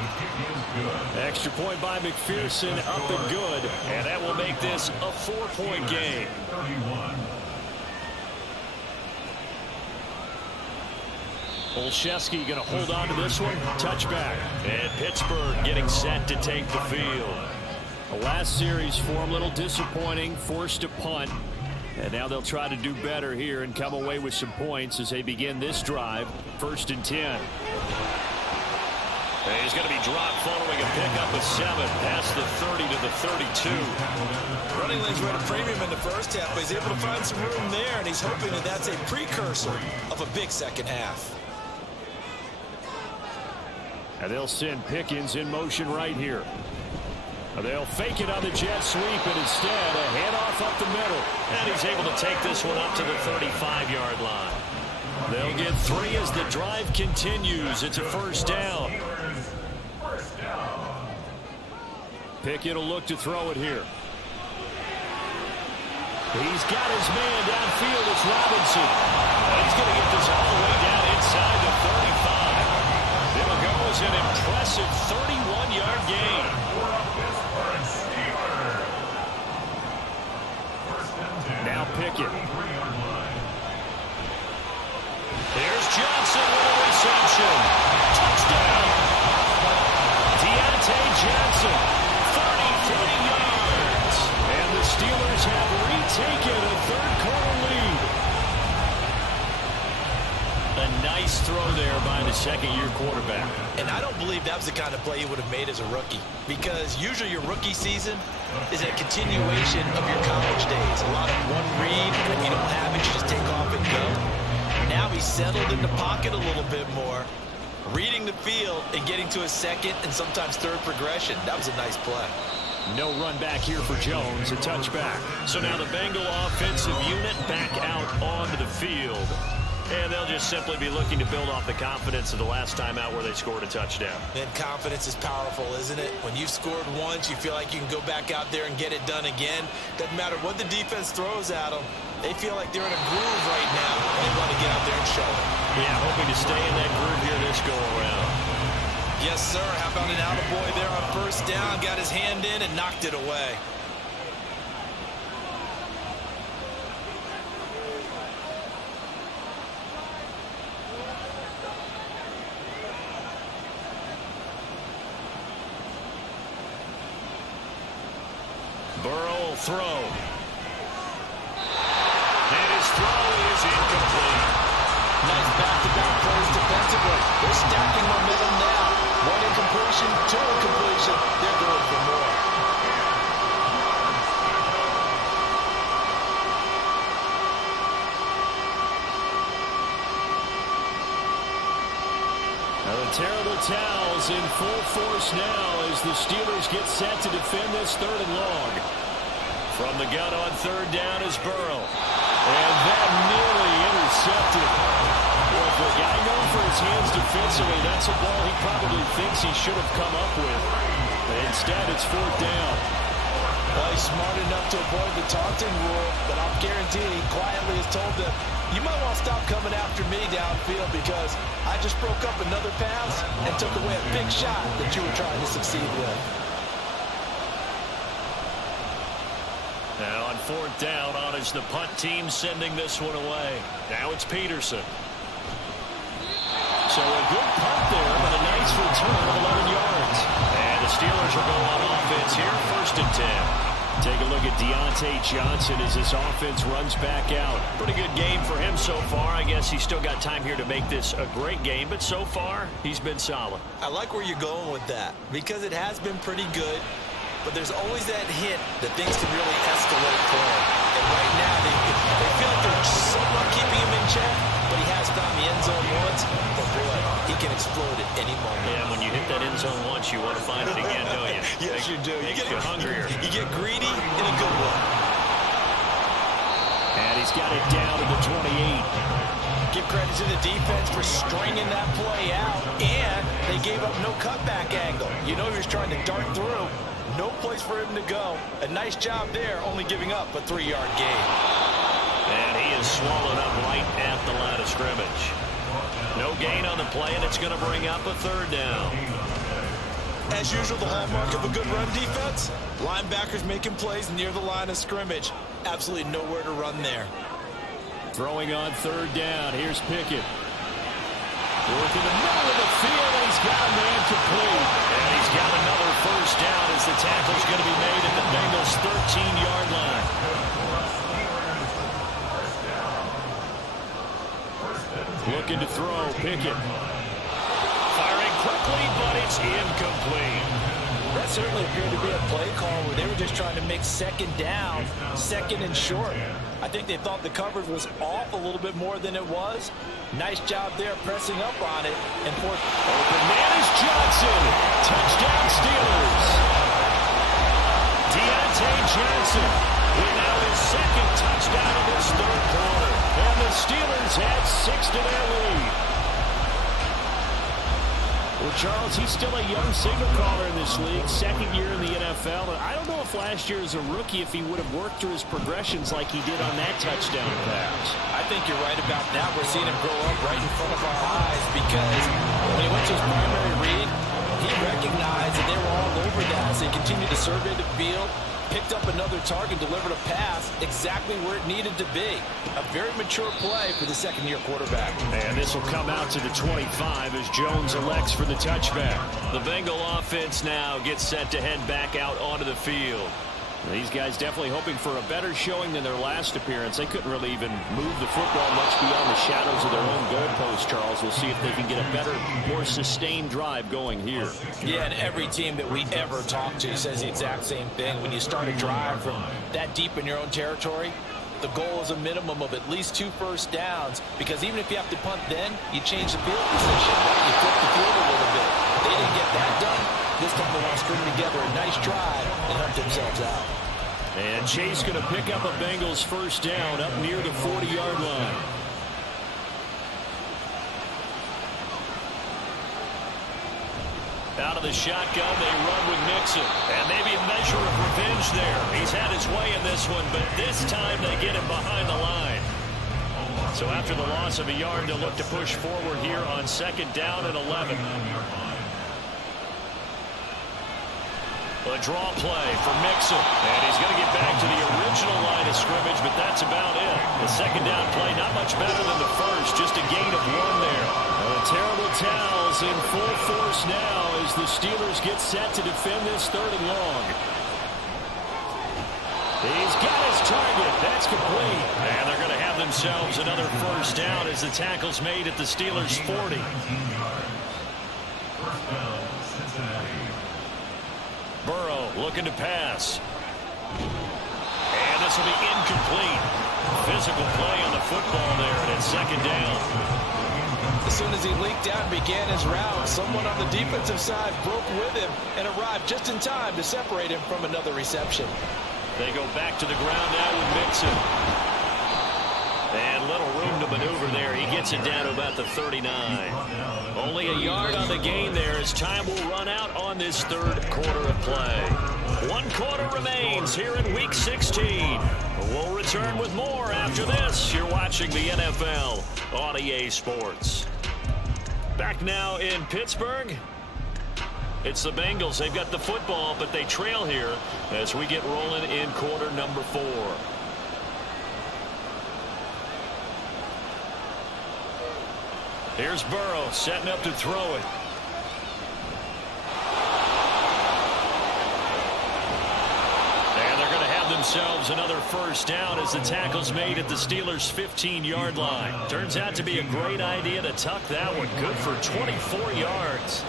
Extra point by McPherson, up and good. And that will make this a 4-point game. Olszewski going to hold on to this one. Touchback. And Pittsburgh getting set to take the field. The last series for him, a little disappointing, forced a punt. And now they'll try to do better here and come away with some points as they begin this drive. 1st and 10. And he's going to be dropped following a pickup of 7. Past the 30 to the 32. Running lanes were at a premium in the first half, but he's able to find some room there, and he's hoping that that's a precursor of a big second half. And they'll send Pickens in motion right here. They'll fake it on the jet sweep, and instead a handoff up the middle. And he's able to take this one up to the 35-yard line. They'll get 3 as the drive continues. It's a first down. Pickett will look to throw it here. He's got his man downfield. It's Robinson. And he's going to get this all the way down inside the 35. It'll go as an impressive 31-yard gain. Now Pickett. There's Johnson with a reception. Touchdown. Deontay Johnson, 33 yards. And the Steelers have retaken a 3rd quarter lead. A nice throw there by the 2nd-year quarterback. And I don't believe that was the kind of play he would have made as a rookie, because usually your rookie season is a continuation of your college days. A lot of one read. When you don't have it, you just take off and go. Now he's settled in the pocket a little bit more, reading the field and getting to his 2nd and sometimes 3rd progression. That was a nice play. No run back here for Jones, a touchback. So now the Bengal offensive unit back out onto the field. And they'll just simply be looking to build off the confidence of the last time out where they scored a touchdown. And confidence is powerful, isn't it? When you've scored once, you feel like you can go back out there and get it done again. Doesn't matter what the defense throws at them. They feel like they're in a groove right now, and they want to get out there and show it. Yeah, hoping to stay in that groove here this go-around. Yes, sir. How about an attaboy there on first down? Got his hand in and knocked it away. Burrow will throw. And his throw is incomplete. Nice back-to-back plays defensively. They're stacking momentum now. One incompletion, two incompletion. They're going for more. Now the terrible towels in full force now as the Steelers get set to defend this 3rd and long. From the gun on 3rd down is Burrow. And that nearly intercepted. Well, for a guy known for his hands defensively, that's a ball he probably thinks he should have come up with. But instead, it's 4th down. Well, he's smart enough to avoid the taunting rule, but I'll guarantee he quietly has told them, you might want to stop coming after me downfield because I just broke up another pass and took away a big shot that you were trying to succeed with. Now on 4th down, on is the punt team sending this one away. Now it's Peterson. So a good punt there, but a nice return of 11 yards. And the Steelers will go on offense here, 1st and 10. Take a look at Deontay Johnson as this offense runs back out. Pretty good game for him so far. I guess he's still got time here to make this a great game, but so far, he's been solid. I like where you're going with that because it has been pretty good, but there's always that hint that things can really escalate for him. And right now, they feel like they're somewhat keeping him in check, but he has found the end zone once. But boy, he can explode at any moment. Yeah, when you hit that end zone once, you want to find it again, don't you? Yes, you do. You get hungrier. You get greedy in a good way. And he's got it down to the 28. Give credit to the defense for stringing that play out, and they gave up no cutback angle. You know he was trying to dart through. No place for him to go. A nice job there, only giving up a 3-yard gain. And he is swallowed up right at the line of scrimmage. No gain on the play, and it's going to bring up a 3rd down. As usual, the hallmark of a good run defense, linebackers making plays near the line of scrimmage. Absolutely nowhere to run there. Throwing on 3rd down, here's Pickett. Working the middle of the field, and he's got a man complete. And he's got another 1st down as the tackle's going to be made at the Bengals' 13-yard line. Looking to throw, Pickett. Firing quickly, but it's incomplete. That certainly appeared to be a play call where they were just trying to make 2nd down, 2nd and short. I think they thought the coverage was off a little bit more than it was. Nice job there pressing up on it. And for open man is Johnson. Touchdown Steelers. Deontay Johnson with now his 2nd touchdown of this 3rd quarter. And the Steelers add 6 to their lead. Well, Charles, he's still a young signal caller in this league, 2nd year in the NFL. And I don't know if last year as a rookie, if he would have worked through his progressions like he did on that touchdown pass. I think you're right about that. We're seeing him grow up right in front of our eyes because when he went to his primary read, he recognized that they were all over that. So he continued to survey the field, picked up another target, delivered a pass exactly where it needed to be. A very mature play for the 2nd-year quarterback. And this will come out to the 25 as Jones elects for the touchback. The Bengal offense now gets set to head back out onto the field. These guys definitely hoping for a better showing than their last appearance. They couldn't really even move the football much beyond the shadows of their own goalpost, Charles. We'll see if they can get a better, more sustained drive going here. Yeah, and every team that we ever talk to says the exact same thing. When you start a drive from that deep in your own territory, the goal is a minimum of at least 2 first downs, because even if you have to punt then, you change the field position. You flip the field a little bit. They didn't get that done. This time they want to string together a nice drive and help themselves out. And Chase going to pick up a Bengals 1st down up near the 40-yard line. Out of the shotgun, they run with Mixon. And maybe a measure of revenge there. He's had his way in this one, but this time they get him behind the line. So after the loss of a yard, they'll look to push forward here on 2nd down and 11. A draw play for Mixon. And he's going to get back to the original line of scrimmage, but that's about it. The second down play, not much better than the first, just a gain of 1 there. Terrible towels in full force now as the Steelers get set to defend this 3rd and long. He's got his target. That's complete. And they're going to have themselves another first down as the tackle's made at the Steelers' 40. Burrow looking to pass. And this will be incomplete. Physical play on the football there, and it's 2nd down. As soon as he leaked out and began his route, someone on the defensive side broke with him and arrived just in time to separate him from another reception. They go back to the ground now with Mixon. And little room to maneuver there. He gets it down to about the 39. Only a yard on the gain there as time will run out on this 3rd quarter of play. 1 quarter remains here in Week 16. We'll return with more after this. You're watching the NFL on EA Sports. Back now in Pittsburgh. It's the Bengals. They've got the football, but they trail here as we get rolling in quarter number 4. Here's Burrow setting up to throw it. And they're going to have themselves another first down as the tackle's made at the Steelers' 15-yard line. Turns out to be a great idea to tuck that one. Good for 24 yards.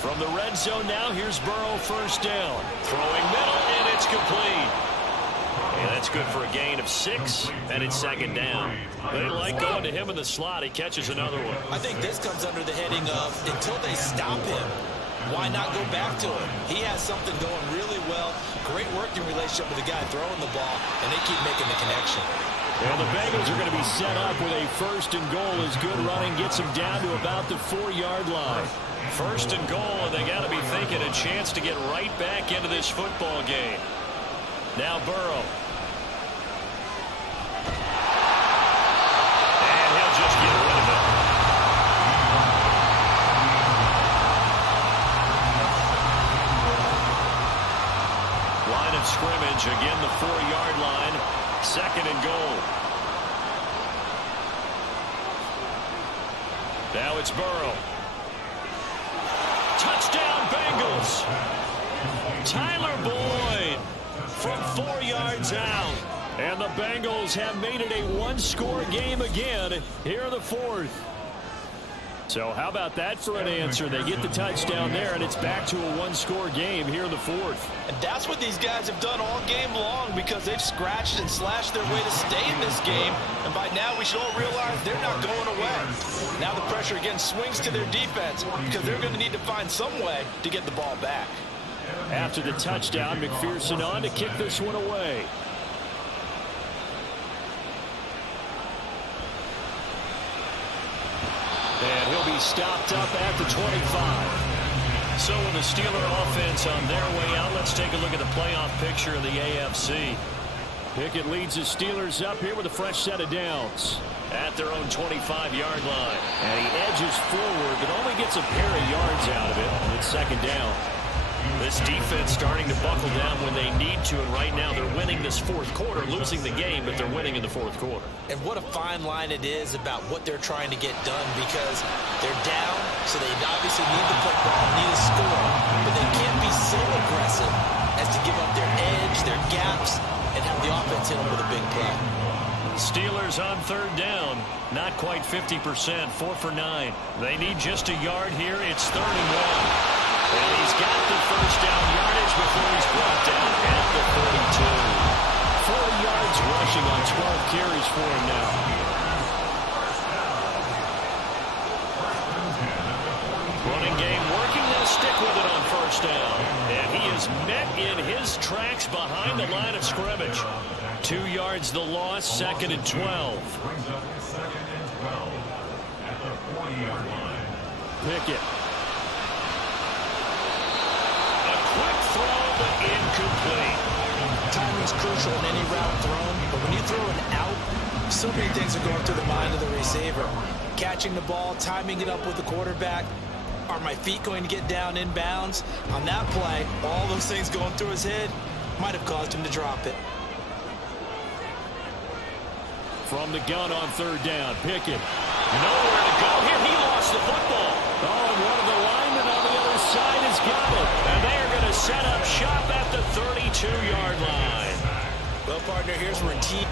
From the red zone now, here's Burrow, first down. Throwing middle, and it's complete. And that's good for a gain of 6, and it's 2nd down. They like going to him in the slot. He catches another one. I think this comes under the heading of until they stop him, why not go back to him? He has something going really well. Great working relationship with the guy throwing the ball, and they keep making the connection. And the Bengals are going to be set up with a 1st and goal as good running gets them down to about the 4-yard line. 1st and goal, and they got to be thinking a chance to get right back into this football game. Now Burrow. And he'll just get rid of it. Line of scrimmage, again the 4-yard line. 2nd and goal. Now it's Burrow. Touchdown Bengals. Tyler Boyd from 4 yards out. And the Bengals have made it a 1-score game again here in the 4th. So how about that for an answer? They get the touchdown there, and it's back to a 1-score game here in the 4th. And that's what these guys have done all game long because they've scratched and slashed their way to stay in this game. And by now we should all realize they're not going away. Now the pressure again swings to their defense because they're going to need to find some way to get the ball back. After the touchdown, McPherson on to kick this one away. And he'll be stopped up at the 25. So with the Steeler offense on their way out, let's take a look at the playoff picture of the AFC. Pickett leads the Steelers up here with a fresh set of downs at their own 25-yard line. And he edges forward, but only gets a pair of yards out of it. And it's 2nd down. This defense starting to buckle down when they need to, and right now they're winning this 4th quarter, losing the game, but they're winning in the 4th quarter. And what a fine line it is about what they're trying to get done because they're down, so they obviously need the football, need a score, but they can't be so aggressive as to give up their edge, their gaps, and have the offense hit them with a big play. Steelers on 3rd down, not quite 50%, 4 for 9. They need just a yard here. It's 3rd and 1. And he's got the first down yardage before he's brought down at the 32. 40 yards rushing on 12 carries for him now. Running game working. They'll stick with it on first down. And he is met in his tracks behind the line of scrimmage. 2 yards the loss, 2nd and 12. Pickett. Quick throw, but incomplete. Timing's crucial in any route thrown, but when you throw an out, so many things are going through the mind of the receiver. Catching the ball, timing it up with the quarterback, Are my feet going to get down in bounds? On that play, all those things going through his head might have caused him to drop it. From the gun on third down, Pickett. Nowhere to go here. He lost the football. Oh, and one of the linemen on the other side has got it. And they are going to set up shop at the 32-yard line. Well, partner, here's where team...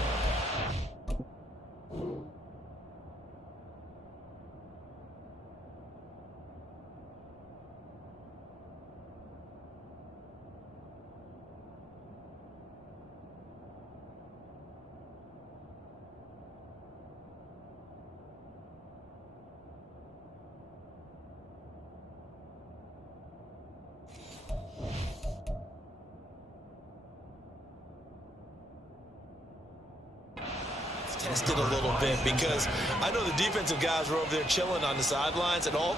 tested a little bit because I know the defensive guys were over there chilling on the sidelines and all.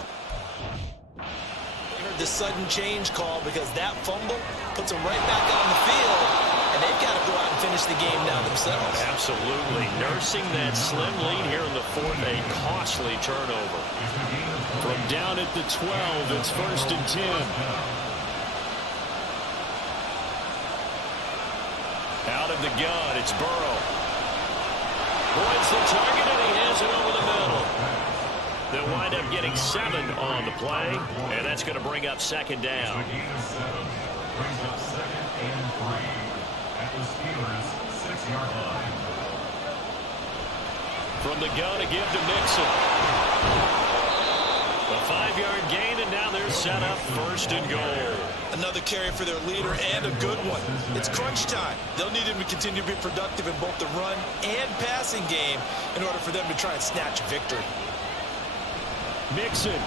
They heard the sudden change call because that fumble puts them right back on the field, and they've got to go out and finish the game now themselves. Absolutely. Nursing that slim lead here in the fourth, a costly turnover. From down at the 12, it's 1st and 10. Out of the gun, it's Burrow. Points the target, and he has it over the middle. They'll wind up getting 7 on the play, and that's going to bring up 2nd down. Brings up 2nd and 3 at the Steelers' 6-yard line. From the gun, a give to Mixon. A 5-yard gain, and now they're set up 1st and goal. Another carry for their leader, and a good one. It's crunch time. They'll need him to continue to be productive in both the run and passing game in order for them to try and snatch victory. Mixon.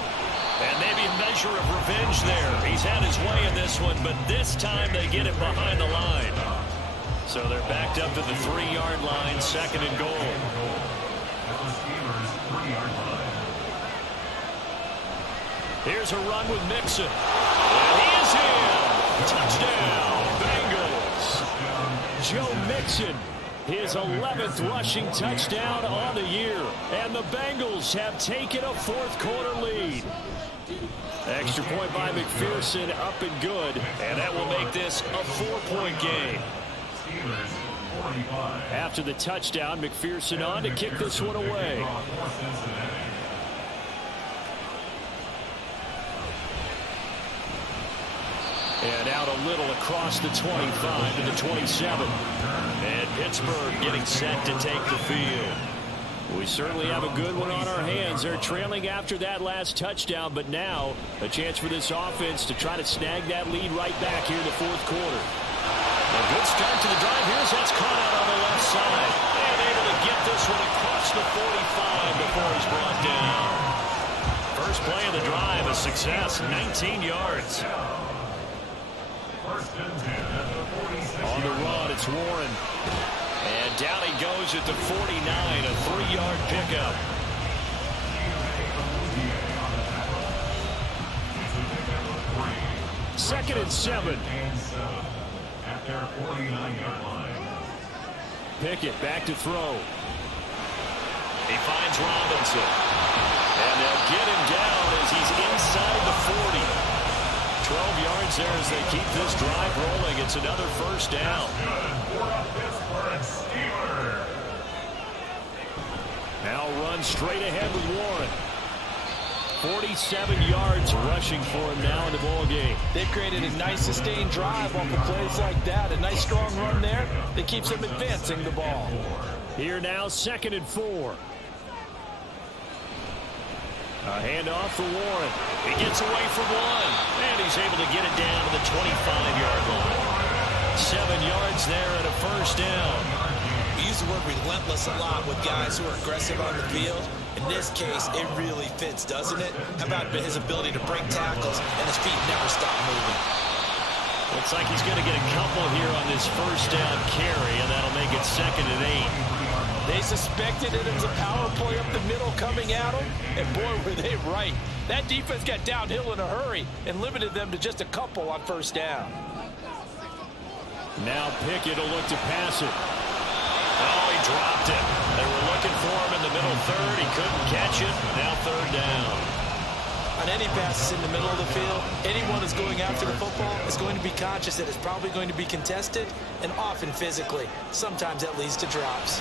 And maybe a measure of revenge there. He's had his way in this one, but this time they get it behind the line. So they're backed up to the 3-yard line, 2nd and goal. At the Steelers' 3-yard line. Here's a run with Mixon. And he is in. Touchdown, Bengals. Joe Mixon, his 11th rushing touchdown on the year. And the Bengals have taken a fourth-quarter lead. Extra point by McPherson, up and good. And that will make this a 4-point game. Steelers 45. After the touchdown, McPherson on to kick this one away. And out a little across the 25 to the 27. And Pittsburgh getting set to take the field. We certainly have a good one on our hands. They're trailing after that last touchdown, but now a chance for this offense to try to snag that lead right back here in the fourth quarter. A good start to the drive. Here's that's caught out on the left side. And able to get this one across the 45 before he's brought down. First play of the drive, a success, 19 yards. On the run, it's Warren. And down he goes at the 49, a 3-yard pickup. Second and 7. At their 49-yard line. Pickett back to throw. He finds Robinson. And they'll get him down as he's inside the 40. 12 yards there as they keep this drive rolling. It's another first down. Now run straight ahead with Warren. 47 yards rushing for him now in the ball game. They've created a nice sustained drive off of plays like that. A nice strong run there that keeps them advancing the ball. Here now, 2nd and 4. A handoff for Warren. He gets away from one. And he's able to get it down to the 25-yard line. 7 yards there and a first down. We use the word relentless a lot with guys who are aggressive on the field. In this case, it really fits, doesn't it? How about his ability to break tackles and his feet never stop moving? Looks like he's going to get a couple here on this first down carry, and that'll make it 2nd and 8. They suspected it was a power play up the middle coming at them, and boy, were they right. That defense got downhill in a hurry and limited them to just a couple on first down. Now Pickett will look to pass it. Oh, he dropped it. They were looking for him in the middle third. He couldn't catch it. Now 3rd down. I on any passes in the middle of the field, anyone who's going after the football is going to be conscious that it's probably going to be contested and often physically. Sometimes that leads to drops.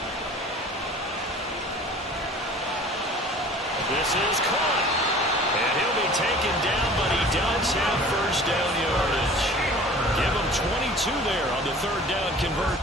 This is caught. And he'll be taken down, but he does have first down yardage. Give him 22 there on the third down conversion.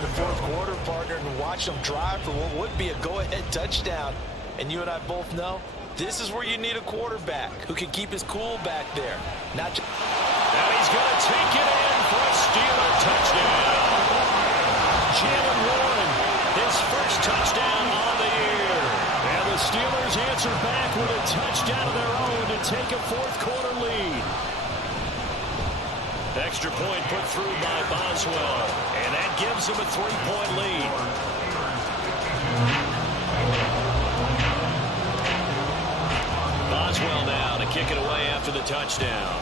The fourth quarter, partner, and watch them drive for what would be a go-ahead touchdown. And you and I both know this is where you need a quarterback who can keep his cool back there. Not just Now he's going to take it in for a Steeler touchdown. Jalen Warren, his first touchdown on the year. And the Steelers answer back with a touchdown of their own to take a fourth quarter lead. Extra point put through by Boswell, and that gives him a 3-point lead. Boswell now to kick it away after the touchdown.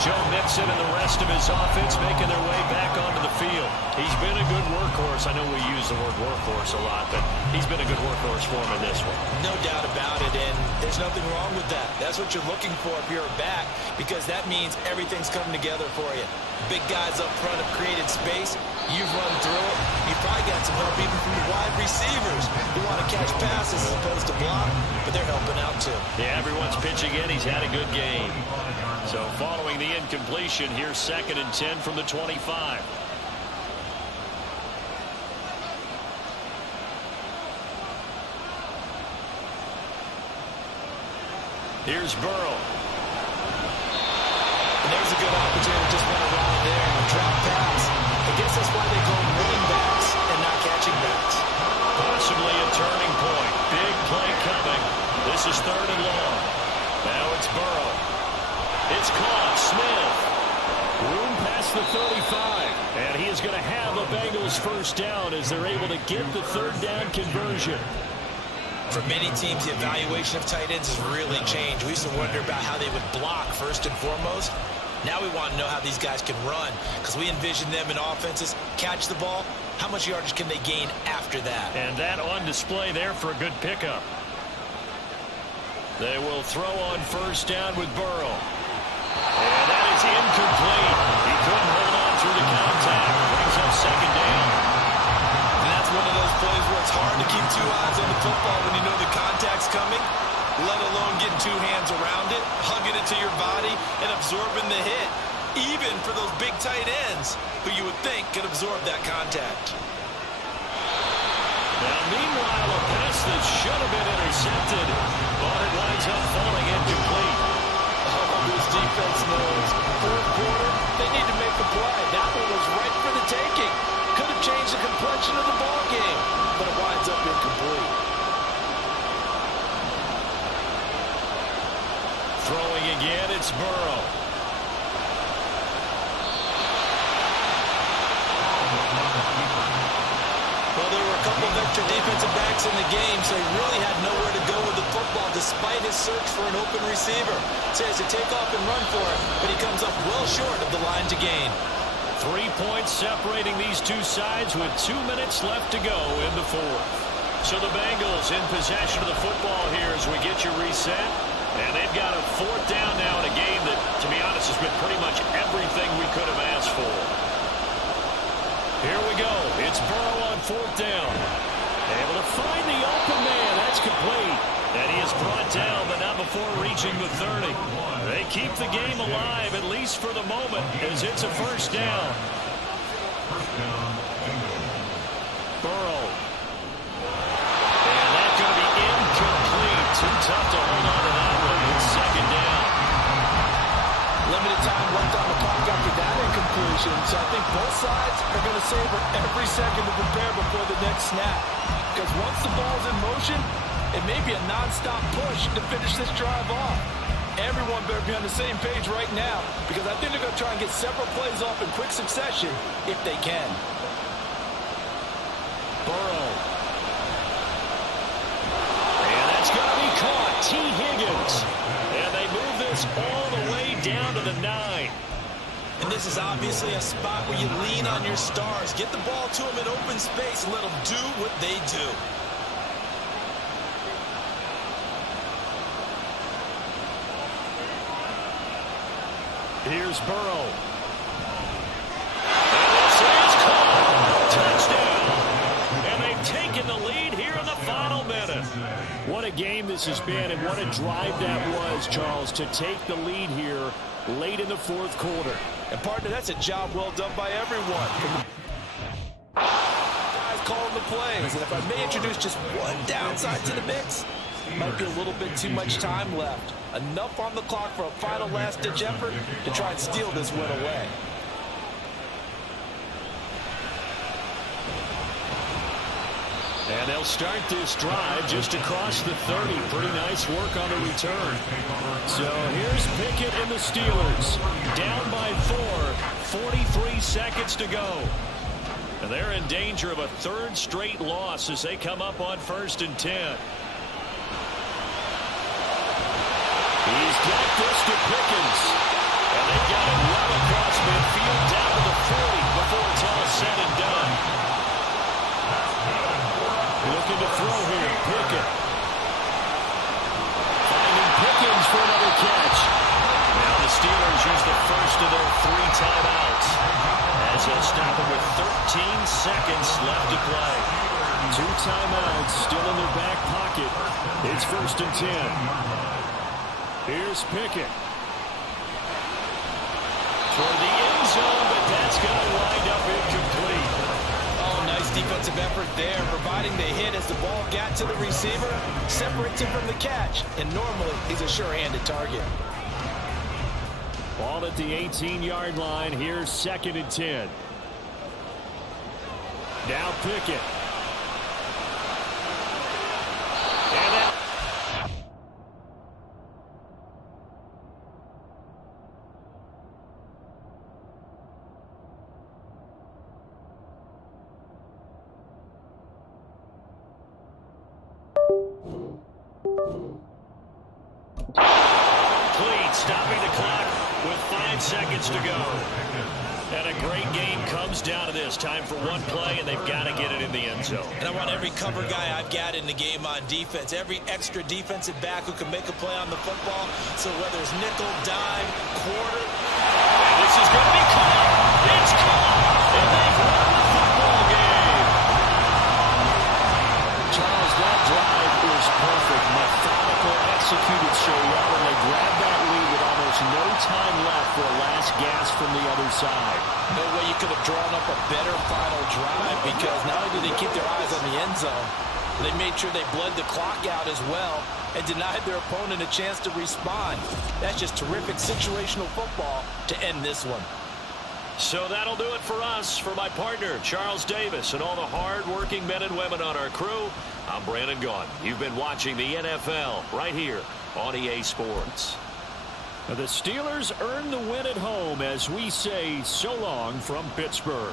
Joe Mixon and the rest of his offense making their way back onto the field. He's been a good workhorse. I know we use the word workhorse a lot, but he's been a good workhorse for him in this one. no doubt about it, and there's nothing wrong with that. That's what you're looking for if you're a back, because that means everything's coming together for you. Big guys up front have created space. You've run through it. You've probably got some help even from the wide receivers who want to catch passes as opposed to block, but they're helping out too. Yeah, everyone's pitching in. He's had a good game. So following the incompletion, here's 2nd and 10 from the 25. Here's Burrow. And there's a good opportunity to just run around there and drop pass. I guess that's why they call them running backs and not catching backs. Possibly a turning point. Big play coming. This is 3rd and long. Now it's Burrow. It's caught. Smith. Room past the 35. And he is going to have a Bengals first down as they're able to get the 3rd down conversion. For many teams, the evaluation of tight ends has really changed. We used to wonder about how they would block first and foremost. Now we want to know how these guys can run, because we envision them in offenses catch the ball. How much yardage can they gain after that? And that on display there for a good pickup. They will throw on first down with Burrow. And that is incomplete. He couldn't hold on through the contact. Brings up 2nd down. And that's one of those plays where it's hard to keep two eyes on the football when you know the contact's coming, let alone getting two hands around it, hugging it to your body, and absorbing the hit, even for those big tight ends who you would think could absorb that contact. Now, meanwhile, a pass that should have been intercepted, but it winds up falling incomplete. Oh, this defense knows. 4th quarter, they need to make the play. That one was right for the taking. Could have changed the complexion of the ball game, but it winds up incomplete. Throwing again, it's Burrow. Well, there were a couple of extra defensive backs in the game, so he really had nowhere to go with the football despite his search for an open receiver. So he has to take off and run for it, but he comes up well short of the line to gain. 3 points separating these two sides with 2 minutes left to go in the 4th. So the Bengals in possession of the football here as we get you reset. And they've got a 4th down now in a game that, to be honest, has been pretty much everything we could have asked for. Here we go. It's Burrow on 4th down. Able to find the open man. That's complete. And he is brought down, but not before reaching the 30. They keep the game alive, at least for the moment, as it's a first down. Burrow. And that's going to be incomplete. tough to hold on to that one. It's second down. Limited time left on the clock after that incompletion, so I think both sides are going to savor every second to prepare before the next snap. Because once the ball's in motion, it may be a non-stop push to finish this drive off. Everyone better be on the same page right now, because I think they're going to try and get several plays off in quick succession if they can. Burrow. And that's going to be caught. T. Higgins. And they move this all the way down to the 9. And this is obviously a spot where you lean on your stars. Get the ball to them in open space and let them do what they do. Here's Burrow. And this is caught. Touchdown. And they've taken the lead here in the final minute. What a game this has been, and what a drive that was, Charles, to take the lead here late in the fourth quarter. And partner, that's a job well done by everyone. Guys calling the plays. And if I may introduce just one downside to the mix, might be a little bit too much time left. Enough on the clock for a final last-ditch effort to try and steal this win away. And they'll start this drive just across the 30. Pretty nice work on the return. So here's Pickett and the Steelers. Down by 4, 43 seconds to go. And they're in danger of a third straight loss as they come up on 1st and 10. He's got this to Pickens. And they've got it well across midfield down to the 40 before it's all said and done. Looking to throw here, Pickett. Finding Pickens for another catch. Now the Steelers use the first of their 3 timeouts as they'll stop him with 13 seconds left to play. 2 timeouts still in their back pocket. It's 1st and 10. Here's Pickett. Toward the end zone, but that's going to wind up incomplete. Oh, nice defensive effort there, providing the hit as the ball got to the receiver, separates him from the catch, and normally he's a sure-handed target. Ball at the 18-yard line. Here's 2nd and 10. Now Pickett. And that stopping the clock with 5 seconds to go. And a great game comes down to this. Time for one play, and they've got to get it in the end zone. And I want every cover guy I've got in the game on defense, every extra defensive back who can make a play on the football. So whether it's nickel, dime, quarter. And this is going to be caught. It's caught. And they've won the football game. Charles, that drive was perfect. Methodical, executed so well, and they grabbed that lead with almost no time left for a last gasp from the other side. No way you could have drawn up a better final drive, because not only did they keep their eyes on the end zone, they made sure they bled the clock out as well and denied their opponent a chance to respond. That's just terrific situational football to end this one. So that'll do it for us. For my partner, Charles Davis, and all the hard-working men and women on our crew, I'm Brandon Gaudin. You've been watching the NFL right here on EA Sports. The Steelers earn the win at home as we say so long from Pittsburgh.